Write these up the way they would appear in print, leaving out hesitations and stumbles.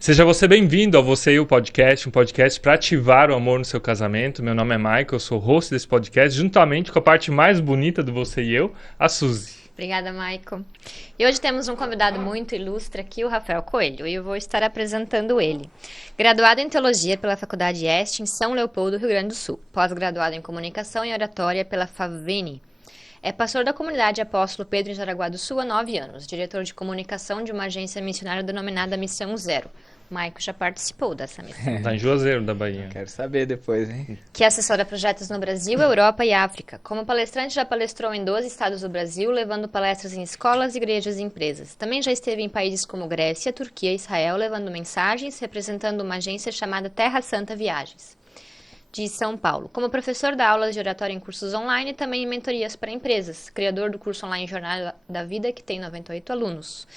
Seja você bem-vindo ao Você e o Podcast, um podcast para ativar o amor no seu casamento. Meu nome é Michael, eu sou o host desse podcast, juntamente com a parte mais bonita do Você e eu, a Suzy. Obrigada, Michael. E hoje temos um convidado muito ilustre aqui, o Rafael Coelho, e eu vou estar apresentando ele. Graduado em Teologia pela Faculdade Este, em São Leopoldo, Rio Grande do Sul. Pós-graduado em Comunicação e Oratória pela FAVENI. É pastor da comunidade Apóstolo Pedro em Jaraguá do Sul há 9 anos. Diretor de comunicação de uma agência missionária denominada Missão Zero. Michael já participou dessa missão. Tá em Juazeiro da Bahia. Quero saber depois, hein? Que assessora projetos no Brasil, Europa e África. Como palestrante, já palestrou em 12 estados do Brasil, levando palestras em escolas, igrejas e empresas. Também já esteve em países como Grécia, Turquia e Israel, levando mensagens, representando uma agência chamada Terra Santa Viagens, de São Paulo. Como professor dá aulas de oratória em cursos online e também em mentorias para empresas. Criador do curso online Jornada da Vida, que tem 98 alunos.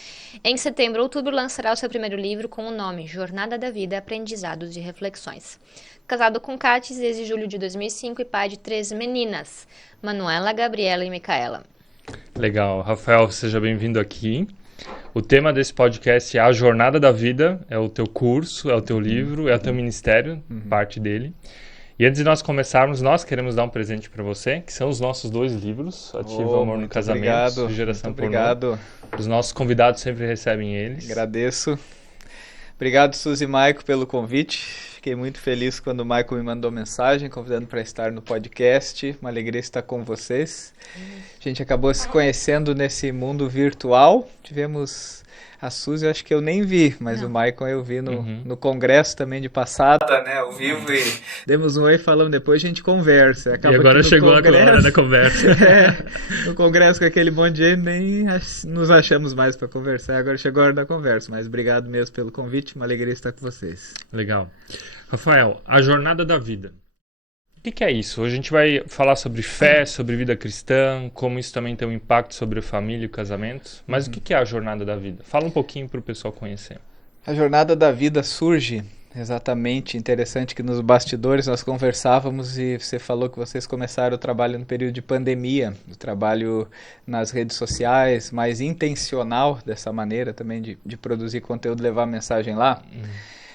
Em setembro ou outubro lançará o seu primeiro livro com o nome Jornada da Vida, Aprendizados e Reflexões. Casado com Cátia desde julho de 2005 e pai de 3 meninas, Manuela, Gabriela e Micaela. Legal, Rafael, seja bem-vindo aqui. O tema desse podcast é a Jornada da Vida, é o teu curso, é o teu livro, é o teu ministério, parte dele. E antes de nós começarmos, nós queremos dar um presente para você, que são os nossos 2 livros, Ativa o Amor no Casamento, obrigado, de Geração muito Pornô. obrigado. Os nossos convidados sempre recebem eles. Agradeço. Obrigado, Suzy e Maico, pelo convite. Fiquei muito feliz quando o Maico me mandou mensagem, convidando para estar no podcast. Uma alegria estar com vocês. A gente acabou se conhecendo nesse mundo virtual. Tivemos... A Suzy, acho que eu nem vi, mas Não. o Maicon eu vi no congresso também de passada, né, ao vivo, e demos um oi, falamos depois, a gente conversa. E agora chegou a hora da conversa. No congresso com aquele monte de gente, nem nos achamos mais para conversar, agora chegou a hora da conversa, mas obrigado mesmo pelo convite, uma alegria estar com vocês. Legal. Rafael, a Jornada da Vida. O que é isso? Hoje a gente vai falar sobre fé, sobre vida cristã, como isso também tem um impacto sobre a família e o casamento. Mas o que é a Jornada da Vida? Fala um pouquinho para o pessoal conhecer. A Jornada da Vida surge exatamente, interessante que nos bastidores nós conversávamos e você falou que vocês começaram o trabalho no período de pandemia, o trabalho nas redes sociais, mais intencional dessa maneira também de produzir conteúdo, levar a mensagem lá.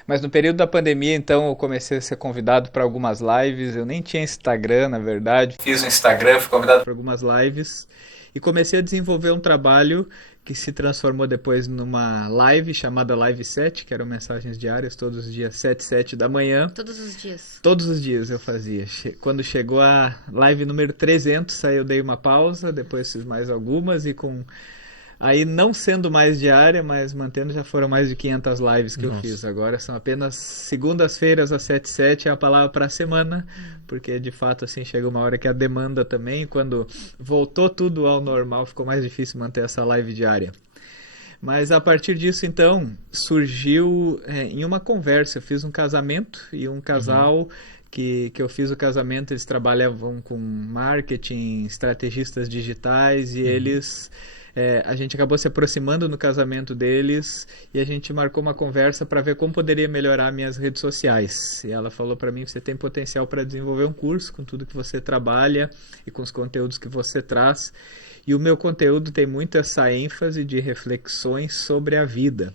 Mas no período da pandemia, então, eu comecei a ser convidado para algumas lives. Eu nem tinha Instagram, na verdade. Fiz um Instagram, fui convidado para algumas lives. E comecei a desenvolver um trabalho que se transformou depois numa live chamada Live 7, que eram mensagens diárias, todos os dias, 7 da manhã. Todos os dias. Todos os dias eu fazia. Quando chegou a live número 300, aí eu dei uma pausa, depois fiz mais algumas e com... Aí não sendo mais diária, mas mantendo, já foram mais de 500 lives que eu fiz. Agora são apenas segundas-feiras às 7h07, é a palavra para a semana, porque de fato assim chega uma hora que a demanda também, quando voltou tudo ao normal, ficou mais difícil manter essa live diária. Mas a partir disso, então, surgiu em uma conversa. Eu fiz um casamento e um casal... Que eu fiz o casamento, eles trabalhavam com marketing, estrategistas digitais e eles... a gente acabou se aproximando no casamento deles e a gente marcou uma conversa para ver como poderia melhorar minhas redes sociais. E ela falou para mim, você tem potencial para desenvolver um curso com tudo que você trabalha e com os conteúdos que você traz. E o meu conteúdo tem muito essa ênfase de reflexões sobre a vida.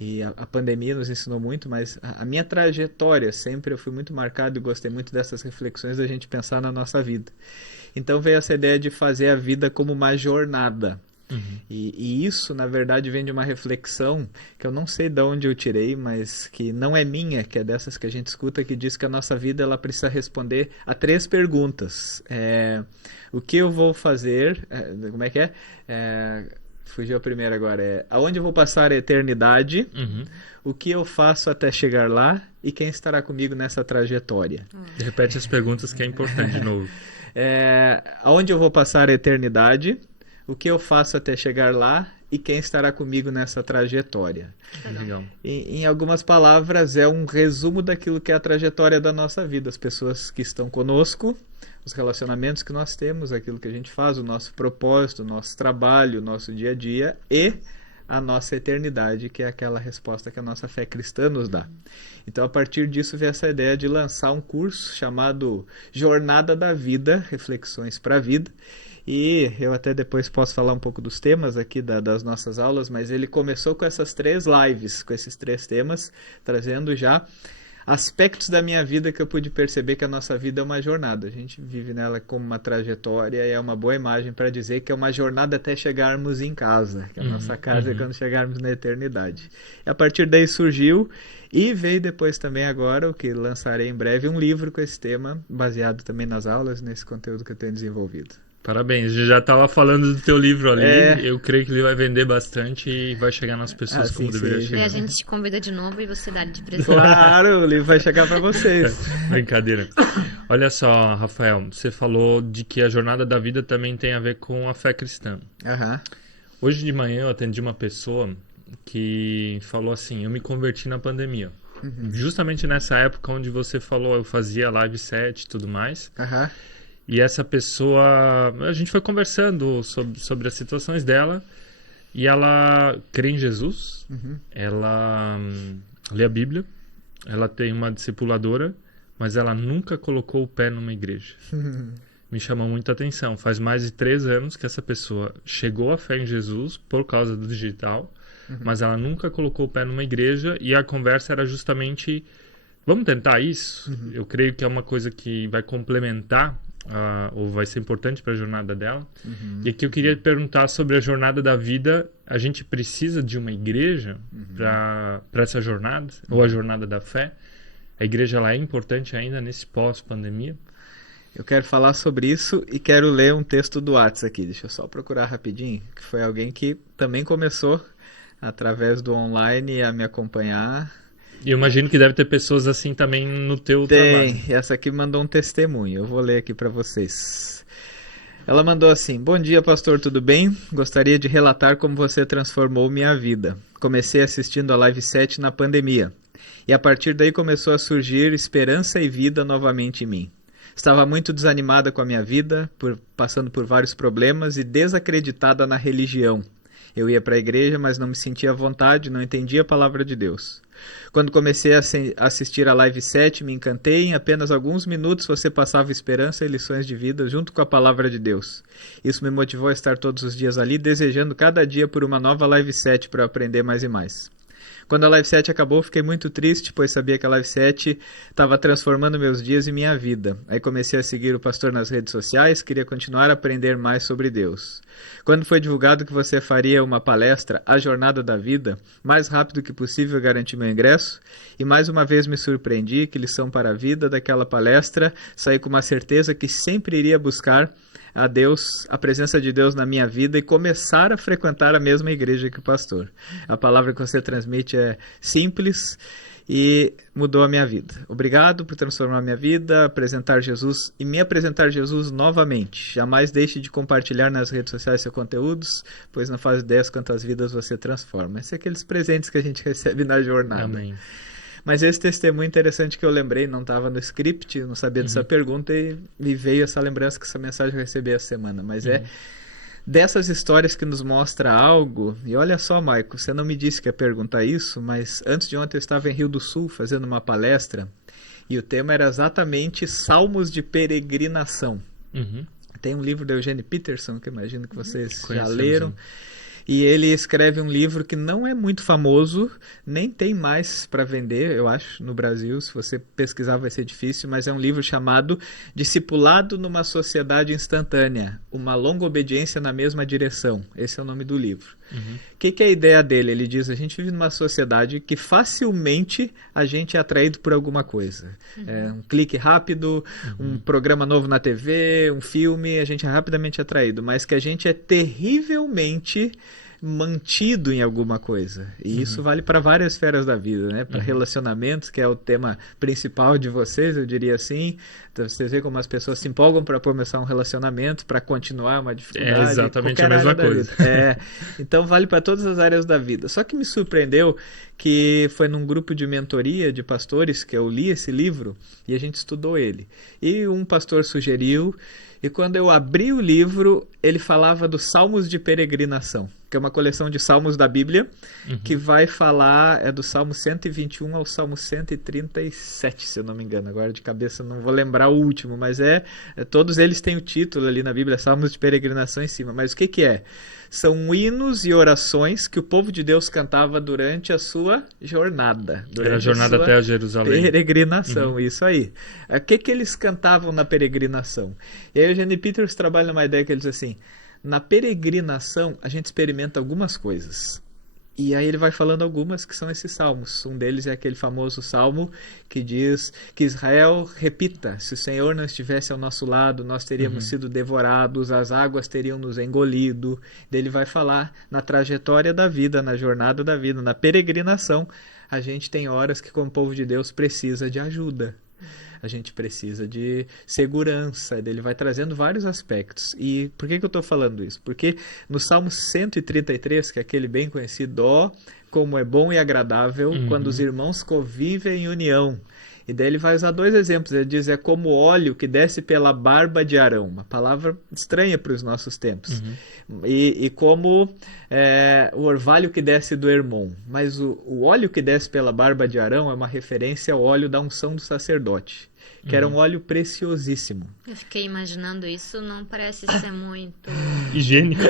E a pandemia nos ensinou muito, mas a minha trajetória sempre eu fui muito marcado e gostei muito dessas reflexões da gente pensar na nossa vida. Então veio essa ideia de fazer a vida como uma jornada. E isso, na verdade, vem de uma reflexão que eu não sei de onde eu tirei, mas que não é minha, que é dessas que a gente escuta, que diz que a nossa vida ela precisa responder a 3 perguntas. O que eu vou fazer? Como é que é? Fugiu a primeira agora. Aonde eu vou passar a eternidade? O que eu faço até chegar lá? E quem estará comigo nessa trajetória? Repete as perguntas que é importante de novo. Aonde eu vou passar a eternidade? O que eu faço até chegar lá? E quem estará comigo nessa trajetória? Legal. Em algumas palavras, é um resumo daquilo que é a trajetória da nossa vida. As pessoas que estão conosco, os relacionamentos que nós temos, aquilo que a gente faz, o nosso propósito, o nosso trabalho, o nosso dia a dia e a nossa eternidade, que é aquela resposta que a nossa fé cristã nos dá. Então, a partir disso, veio essa ideia de lançar um curso chamado Jornada da Vida, Reflexões para a Vida. E eu até depois posso falar um pouco dos temas aqui das nossas aulas, mas ele começou com essas 3 lives, com esses 3 temas, trazendo já aspectos da minha vida que eu pude perceber que a nossa vida é uma jornada. A gente vive nela como uma trajetória e é uma boa imagem para dizer que é uma jornada até chegarmos em casa, que a nossa casa é quando chegarmos na eternidade. E a partir daí surgiu e veio depois também agora, o que lançarei em breve, um livro com esse tema, baseado também nas aulas, nesse conteúdo que eu tenho desenvolvido. Parabéns, a gente já estava falando do teu livro ali, eu creio que ele vai vender bastante e vai chegar nas pessoas como deveria chegar. E a gente te convida de novo e você dá de presente. Claro, o livro vai chegar para vocês. Brincadeira. Olha só, Rafael, você falou de que a jornada da vida também tem a ver com a fé cristã. Hoje de manhã eu atendi uma pessoa que falou assim, eu me converti na pandemia. Justamente nessa época onde você falou, eu fazia live set e tudo mais. E essa pessoa, a gente foi conversando sobre as situações dela e ela crê em Jesus, ela lê a Bíblia, ela tem uma discipuladora, mas ela nunca colocou o pé numa igreja. Me chamou muita atenção. Faz mais de 3 anos que essa pessoa chegou à fé em Jesus por causa do digital, mas ela nunca colocou o pé numa igreja e a conversa era justamente, vamos tentar isso? Eu creio que é uma coisa que vai complementar ou vai ser importante para a jornada dela. E aqui eu queria perguntar sobre a jornada da vida. A gente precisa de uma igreja para essa jornada, ou a jornada da fé? A igreja ela é importante ainda nesse pós-pandemia? Eu quero falar sobre isso e quero ler um texto do Whats aqui. Deixa eu só procurar rapidinho, que foi alguém que também começou através do online a me acompanhar. E eu imagino que deve ter pessoas assim também no teu trabalho. Tem, essa aqui mandou um testemunho, eu vou ler aqui para vocês. Ela mandou assim: bom dia, pastor, tudo bem? Gostaria de relatar como você transformou minha vida. Comecei assistindo a Live 7 na pandemia, e a partir daí começou a surgir esperança e vida novamente em mim. Estava muito desanimada com a minha vida, passando por vários problemas e desacreditada na religião. Eu ia para a igreja, mas não me sentia à vontade, não entendia a palavra de Deus. Quando comecei a assistir a Live 7, me encantei. Em apenas alguns minutos você passava esperança e lições de vida junto com a palavra de Deus. Isso me motivou a estar todos os dias ali, desejando cada dia por uma nova Live 7 para aprender mais e mais. Quando a Live 7 acabou, fiquei muito triste, pois sabia que a Live 7 estava transformando meus dias e minha vida. Aí comecei a seguir o pastor nas redes sociais, queria continuar a aprender mais sobre Deus. Quando foi divulgado que você faria uma palestra, A Jornada da Vida, mais rápido que possível garanti meu ingresso, e mais uma vez me surpreendi, que lição para a vida daquela palestra, saí com uma certeza que sempre iria buscar a Deus, a presença de Deus na minha vida e começar a frequentar a mesma igreja que o pastor. A palavra que você transmite é simples e mudou a minha vida. Obrigado por transformar a minha vida, apresentar Jesus e me apresentar Jesus novamente. Jamais deixe de compartilhar nas redes sociais seus conteúdos, pois não faz ideia quantas vidas você transforma. Esses são aqueles presentes que a gente recebe na jornada. Amém. Mas esse testemunho interessante que eu lembrei, não estava no script, não sabia dessa pergunta e me veio essa lembrança que essa mensagem eu recebi essa semana. Mas é dessas histórias que nos mostra algo. E olha só, Maico, você não me disse que ia perguntar isso, mas antes de ontem eu estava em Rio do Sul fazendo uma palestra e o tema era exatamente Salmos de Peregrinação. Tem um livro da Eugene Peterson, que eu imagino que vocês já leram. E ele escreve um livro que não é muito famoso, nem tem mais para vender, eu acho, no Brasil. Se você pesquisar vai ser difícil, mas é um livro chamado Discipulado numa Sociedade Instantânea, uma longa obediência na mesma direção. Esse é o nome do livro. O que é a ideia dele? Ele diz, a gente vive numa sociedade que facilmente a gente é atraído por alguma coisa. Um clique rápido, um programa novo na TV, um filme, a gente é rapidamente atraído, mas que a gente é terrivelmente mantido em alguma coisa. E isso vale para várias esferas da vida, né? Para relacionamentos, que é o tema principal de vocês, eu diria assim. Então, vocês veem como as pessoas se empolgam para começar um relacionamento, para continuar uma dificuldade. É exatamente a mesma coisa. Então vale para todas as áreas da vida. Só que me surpreendeu que foi num grupo de mentoria de pastores que eu li esse livro e a gente estudou ele. E um pastor sugeriu, e quando eu abri o livro, ele falava dos Salmos de Peregrinação. que é uma coleção de salmos da Bíblia, que vai falar, é do Salmo 121 ao Salmo 137, se eu não me engano. Agora de cabeça não vou lembrar o último, mas todos eles têm o título ali na Bíblia, Salmos de Peregrinação em cima. Mas o que é? São hinos e orações que o povo de Deus cantava durante a sua jornada. Era a jornada até Jerusalém. Peregrinação, isso aí. O que eles cantavam na peregrinação? E aí o Eugene Peterson trabalha numa ideia que ele diz assim, na peregrinação a gente experimenta algumas coisas. E aí ele vai falando algumas que são esses salmos. Um deles é aquele famoso salmo que diz que Israel repita, se o Senhor não estivesse ao nosso lado, nós teríamos sido devorados, as águas teriam nos engolido. Daí ele vai falar na trajetória da vida, na jornada da vida, na peregrinação. A gente tem horas que, como povo de Deus, precisa de ajuda. A gente precisa de segurança. Ele vai trazendo vários aspectos. E por que eu estou falando isso? Porque no Salmo 133, que é aquele bem conhecido, ó, como é bom e agradável quando os irmãos convivem em união. E daí ele vai usar dois exemplos. Ele diz, é como óleo que desce pela barba de Arão. Uma palavra estranha para os nossos tempos. E como o orvalho que desce do Hermon. Mas o óleo que desce pela barba de Arão é uma referência ao óleo da unção do sacerdote, que era um óleo preciosíssimo. Eu fiquei imaginando isso, não parece ser muito higiênico.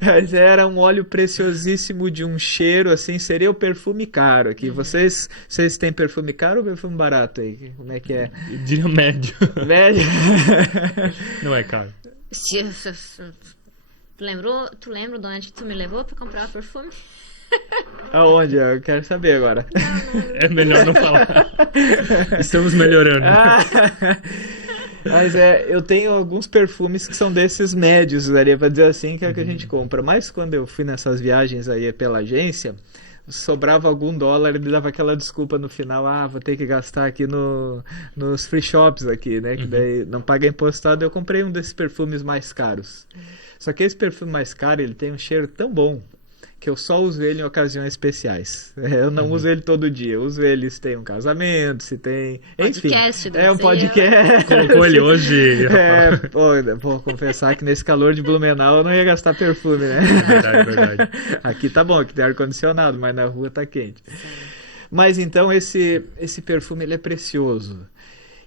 Mas era um óleo preciosíssimo de um cheiro, assim, seria o perfume caro aqui. Vocês têm perfume caro ou perfume barato aí? Como é que é? Eu diria médio. Médio? Não é caro. Tu lembra de onde tu me levou para comprar perfume? Aonde? Eu quero saber agora. É melhor não falar. Estamos melhorando. Mas eu tenho alguns perfumes que são desses médios, daria pra dizer assim, que é o que a gente compra. Mas quando eu fui nessas viagens aí pela agência, sobrava algum dólar, ele dava aquela desculpa no final, vou ter que gastar aqui nos free shops aqui, né? Que daí não paga imposto. Eu comprei um desses perfumes mais caros. Só que esse perfume mais caro, ele tem um cheiro tão bom que eu só uso ele em ocasiões especiais. Eu não uso ele todo dia. Eu uso ele se tem um casamento, se tem... Enfim, podcast, um podcast. Colocou ele hoje. Vou confessar que nesse calor de Blumenau eu não ia gastar perfume, né? Verdade. Aqui tá bom, aqui tem ar-condicionado, mas na rua tá quente. Mas então esse perfume ele é precioso.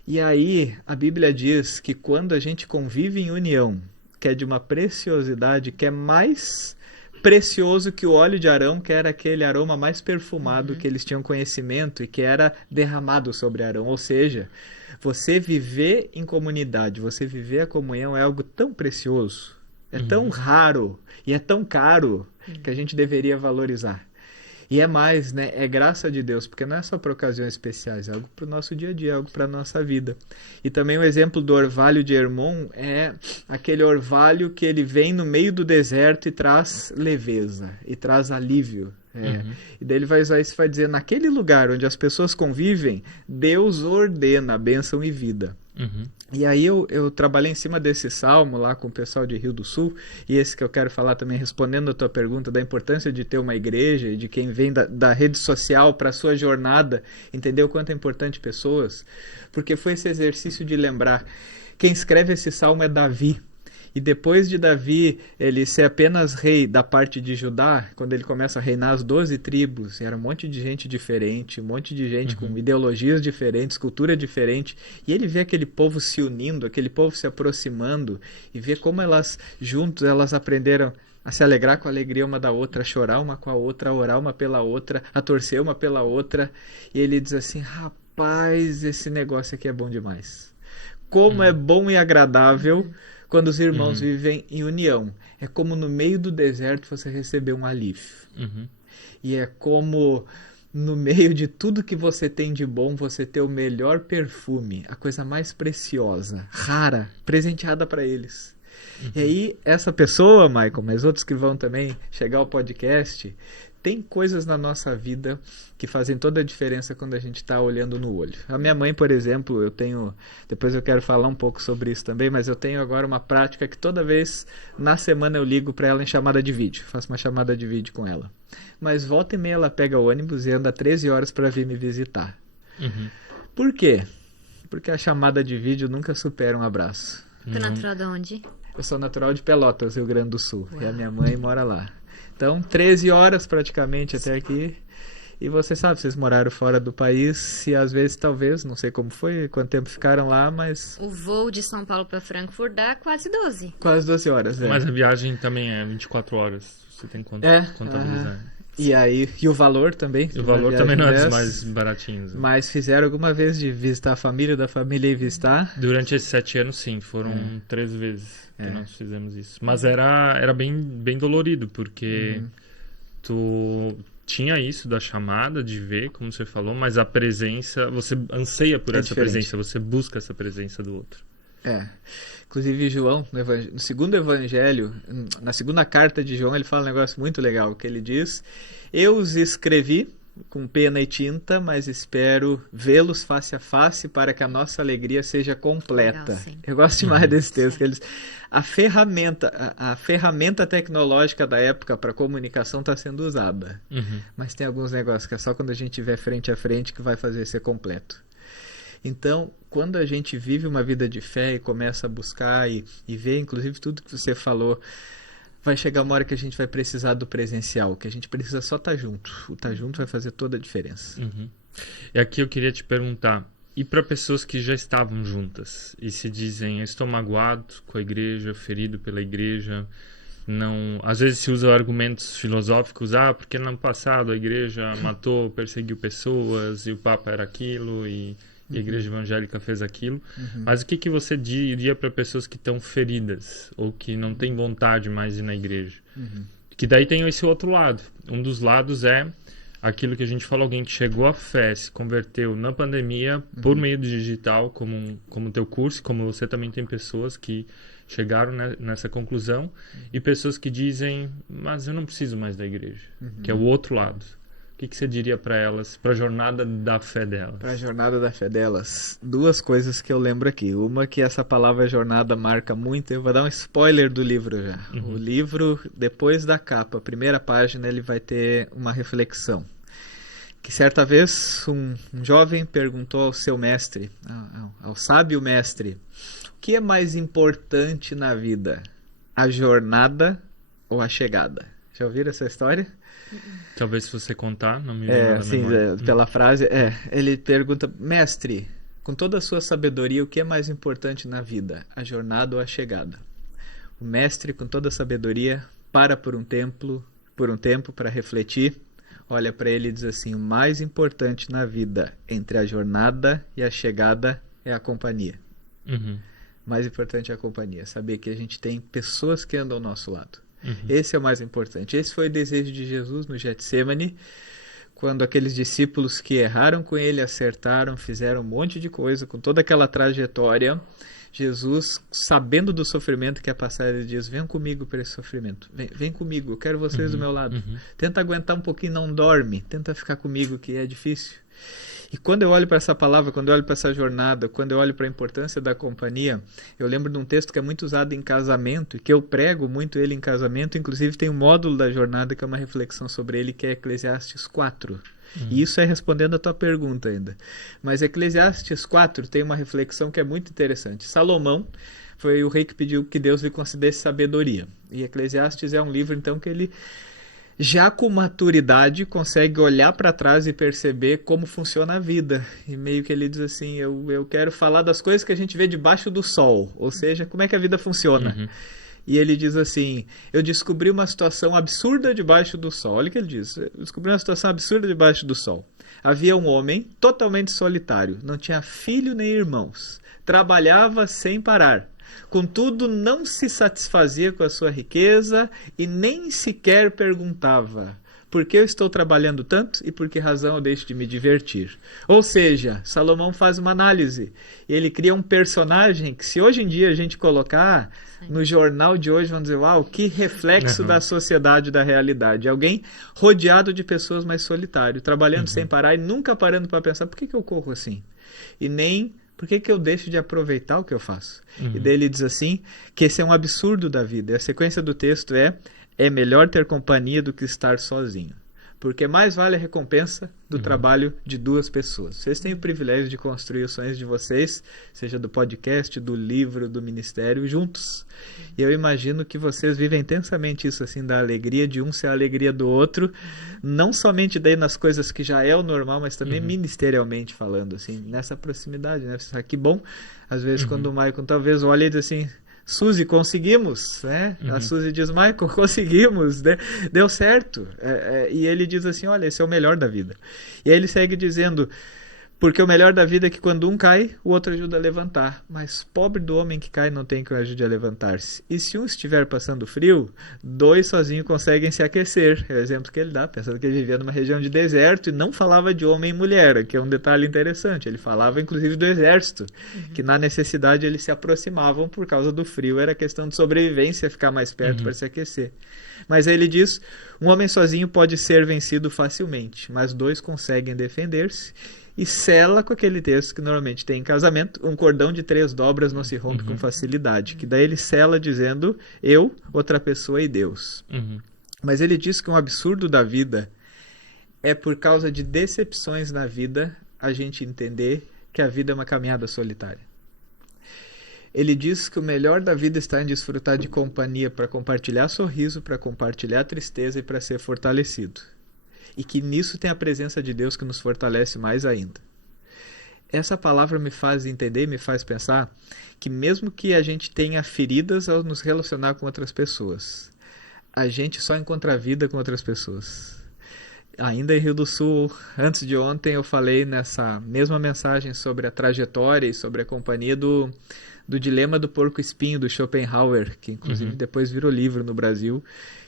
E aí a Bíblia diz que quando a gente convive em união, que é de uma preciosidade que é mais precioso que o óleo de Arão, que era aquele aroma mais perfumado que eles tinham conhecimento e que era derramado sobre Arão. Ou seja, você viver em comunidade, você viver a comunhão é algo tão precioso, é tão raro e é tão caro que a gente deveria valorizar. E é mais, né? É graça de Deus, porque não é só para ocasiões especiais, é algo para o nosso dia a dia, é algo para a nossa vida. E também o exemplo do orvalho de Hermon é aquele orvalho que ele vem no meio do deserto e traz leveza, e traz alívio. E daí ele vai usar isso e vai dizer, naquele lugar onde as pessoas convivem, Deus ordena a bênção e vida. E aí eu trabalhei em cima desse salmo lá com o pessoal de Rio do Sul, e esse que eu quero falar também, respondendo a tua pergunta da importância de ter uma igreja e de quem vem da rede social para a sua jornada, entender o quanto é importante pessoas, porque foi esse exercício de lembrar, quem escreve esse salmo é Davi. E depois de Davi, ele ser apenas rei da parte de Judá, quando ele começa a reinar as 12 tribos, era um monte de gente diferente, um monte de gente com ideologias diferentes, cultura diferente, e ele vê aquele povo se unindo, aquele povo se aproximando, e vê como elas, juntos, elas aprenderam a se alegrar com a alegria uma da outra, a chorar uma com a outra, a orar uma pela outra, a torcer uma pela outra, e ele diz assim, rapaz, esse negócio aqui é bom demais. Como é bom e agradável quando os irmãos vivem em união. É como no meio do deserto você receber um alívio. E é como no meio de tudo que você tem de bom, você ter o melhor perfume, a coisa mais preciosa, rara, presenteada para eles. E aí, essa pessoa, Michael, mas outros que vão também chegar ao podcast, tem coisas na nossa vida que fazem toda a diferença quando a gente está olhando no olho. A minha mãe, por exemplo, depois eu quero falar um pouco sobre isso também, mas eu tenho agora uma prática que toda vez na semana eu ligo para ela em chamada de vídeo, faço uma chamada de vídeo com ela. Mas volta e meia ela pega o ônibus e anda 13 horas para vir me visitar. Uhum. Por quê? Porque a chamada de vídeo nunca supera um abraço. Tu é natural de onde? Eu sou natural de Pelotas, Rio Grande do Sul. Uau. E a minha mãe mora lá. Então, 13 horas praticamente até aqui. E você sabe, vocês moraram fora do país e às vezes, talvez, não sei como foi, quanto tempo ficaram lá, mas... O voo de São Paulo para Frankfurt dá quase 12. Quase 12 horas, é. Mas a viagem também é 24 horas. Você tem que contabilizar. E aí, e o valor também. E o valor também não é dos mais baratinhos. Mas fizeram alguma vez de visitar a família, da família e visitar? Durante esses 7 anos, sim. Foram 3 vezes que nós fizemos isso. Mas era bem dolorido, porque tu tinha isso da chamada, de ver, como você falou, mas a presença, você anseia por essa presença, você busca essa presença do outro. Inclusive João, no segundo evangelho, na segunda carta de João, ele fala um negócio muito legal, que ele diz: eu os escrevi com pena e tinta, mas espero vê-los face a face para que a nossa alegria seja completa. Legal, eu gosto demais desse texto, que eles... A ferramenta tecnológica da época para comunicação está sendo usada, mas tem alguns negócios que é só quando a gente estiver frente a frente que vai fazer ser completo. Então, quando a gente vive uma vida de fé e começa a buscar e ver, inclusive, tudo que você falou, vai chegar uma hora que a gente vai precisar do presencial, que a gente precisa só estar junto. O estar junto vai fazer toda a diferença. E aqui eu queria te perguntar, e para pessoas que já estavam juntas e se dizem, eu estou magoado com a igreja, ferido pela igreja, não, às vezes se usa argumentos filosóficos, porque no ano passado a igreja matou, perseguiu pessoas e o Papa era aquilo e a igreja evangélica fez aquilo, mas o que você diria para pessoas que estão feridas ou que não têm vontade mais de ir na igreja? Que daí tem esse outro lado. Um dos lados é aquilo que a gente falou, alguém que chegou à fé, se converteu na pandemia por meio do digital, como teu curso, como você também tem pessoas que chegaram nessa conclusão, e pessoas que dizem, mas eu não preciso mais da igreja, que é o outro lado. O que você diria para elas, para a jornada da fé delas? Para a jornada da fé delas, 2 coisas que eu lembro aqui. Uma que essa palavra jornada marca muito, eu vou dar um spoiler do livro já. O livro, depois da capa, a primeira página, ele vai ter uma reflexão. Que certa vez um jovem perguntou ao seu mestre, ao sábio mestre, o que é mais importante na vida, a jornada ou a chegada? Já ouviram essa história? Talvez se você contar, não me lembro. Sim, pela frase, ele pergunta, mestre, com toda a sua sabedoria, o que é mais importante na vida, a jornada ou a chegada? O mestre, com toda a sabedoria, para por um tempo para refletir, olha para ele e diz assim, o mais importante na vida, entre a jornada e a chegada, é a companhia. Mais importante é a companhia, saber que a gente tem pessoas que andam ao nosso lado. Esse é o mais importante. Esse foi o desejo de Jesus no Getsemane, quando aqueles discípulos que erraram com ele, acertaram, fizeram um monte de coisa, com toda aquela trajetória, Jesus, sabendo do sofrimento que ia passar, ele diz, venham comigo para esse sofrimento, vem comigo, eu quero vocês do meu lado, tenta aguentar um pouquinho, não dorme, tenta ficar comigo que é difícil. E quando eu olho para essa palavra, quando eu olho para essa jornada, quando eu olho para a importância da companhia, eu lembro de um texto que é muito usado em casamento, e que eu prego muito ele em casamento, inclusive tem um módulo da jornada que é uma reflexão sobre ele, que é Eclesiastes 4. E isso é respondendo a tua pergunta ainda. Mas Eclesiastes 4 tem uma reflexão que é muito interessante. Salomão foi o rei que pediu que Deus lhe concedesse sabedoria. E Eclesiastes é um livro, então, que ele já com maturidade consegue olhar para trás e perceber como funciona a vida. E meio que ele diz assim, eu quero falar das coisas que a gente vê debaixo do sol, ou seja, como é que a vida funciona. E ele diz assim, eu descobri uma situação absurda debaixo do sol. Olha o que ele diz, eu descobri uma situação absurda debaixo do sol. Havia um homem totalmente solitário, não tinha filho nem irmãos, trabalhava sem parar. Contudo, não se satisfazia com a sua riqueza e nem sequer perguntava, por que eu estou trabalhando tanto e por que razão eu deixo de me divertir? Ou seja, Salomão faz uma análise. Ele cria um personagem que, se hoje em dia a gente colocar no jornal de hoje, vamos dizer, uau, que reflexo da sociedade, da realidade. Alguém rodeado de pessoas mais solitário, trabalhando sem parar e nunca parando para pensar, por que eu corro assim? E nem... por que eu deixo de aproveitar o que eu faço? E daí ele diz assim, que esse é um absurdo da vida. E a sequência do texto é melhor ter companhia do que estar sozinho. porque mais vale a recompensa do trabalho de duas pessoas. Vocês têm o privilégio de construir os sonhos de vocês, seja do podcast, do livro, do ministério, juntos. E eu imagino que vocês vivem intensamente isso, assim, da alegria de um ser a alegria do outro, não somente daí nas coisas que já é o normal, mas também ministerialmente falando, assim, nessa proximidade, né? Que bom, às vezes, quando o Maicon talvez olha e diz assim, Suzy, conseguimos, né? A Suzy diz, Maicon, conseguimos, né? Deu certo. E ele diz assim, olha, esse é o melhor da vida. E aí ele segue dizendo, porque o melhor da vida é que quando um cai, o outro ajuda a levantar. Mas pobre do homem que cai não tem quem ajude a levantar-se. E se um estiver passando frio, dois sozinhos conseguem se aquecer. É o exemplo que ele dá, pensando que ele vivia numa região de deserto e não falava de homem e mulher, que é um detalhe interessante. Ele falava inclusive do exército, que na necessidade eles se aproximavam por causa do frio. Era questão de sobrevivência, ficar mais perto para se aquecer. Mas aí ele diz, um homem sozinho pode ser vencido facilmente, mas dois conseguem defender-se. E sela com aquele texto que normalmente tem em casamento, um cordão de 3 dobras não se rompe com facilidade, que daí ele sela dizendo eu, outra pessoa e Deus. Mas ele diz que um absurdo da vida é por causa de decepções na vida a gente entender que a vida é uma caminhada solitária. Ele diz que o melhor da vida está em desfrutar de companhia para compartilhar sorriso, para compartilhar tristeza e para ser fortalecido. E que nisso tem a presença de Deus que nos fortalece mais ainda. Essa palavra me faz entender, me faz pensar que mesmo que a gente tenha feridas ao nos relacionar com outras pessoas, a gente só encontra vida com outras pessoas. Ainda em Rio do Sul, antes de ontem, eu falei nessa mesma mensagem sobre a trajetória e sobre a companhia do dilema do porco-espinho, do Schopenhauer, que inclusive depois virou livro no Brasil,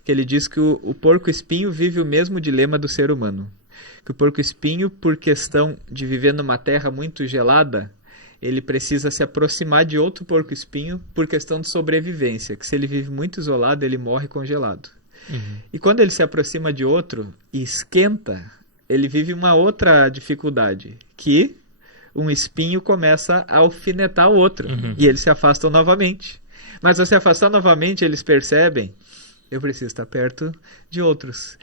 que ele diz que o porco-espinho vive o mesmo dilema do ser humano. Que o porco-espinho, por questão de viver numa terra muito gelada, ele precisa se aproximar de outro porco-espinho por questão de sobrevivência, que se ele vive muito isolado, ele morre congelado. E quando ele se aproxima de outro e esquenta, ele vive uma outra dificuldade, que um espinho começa a alfinetar o outro, e eles se afastam novamente. Mas ao se afastar novamente, eles percebem, eu preciso estar perto de outros.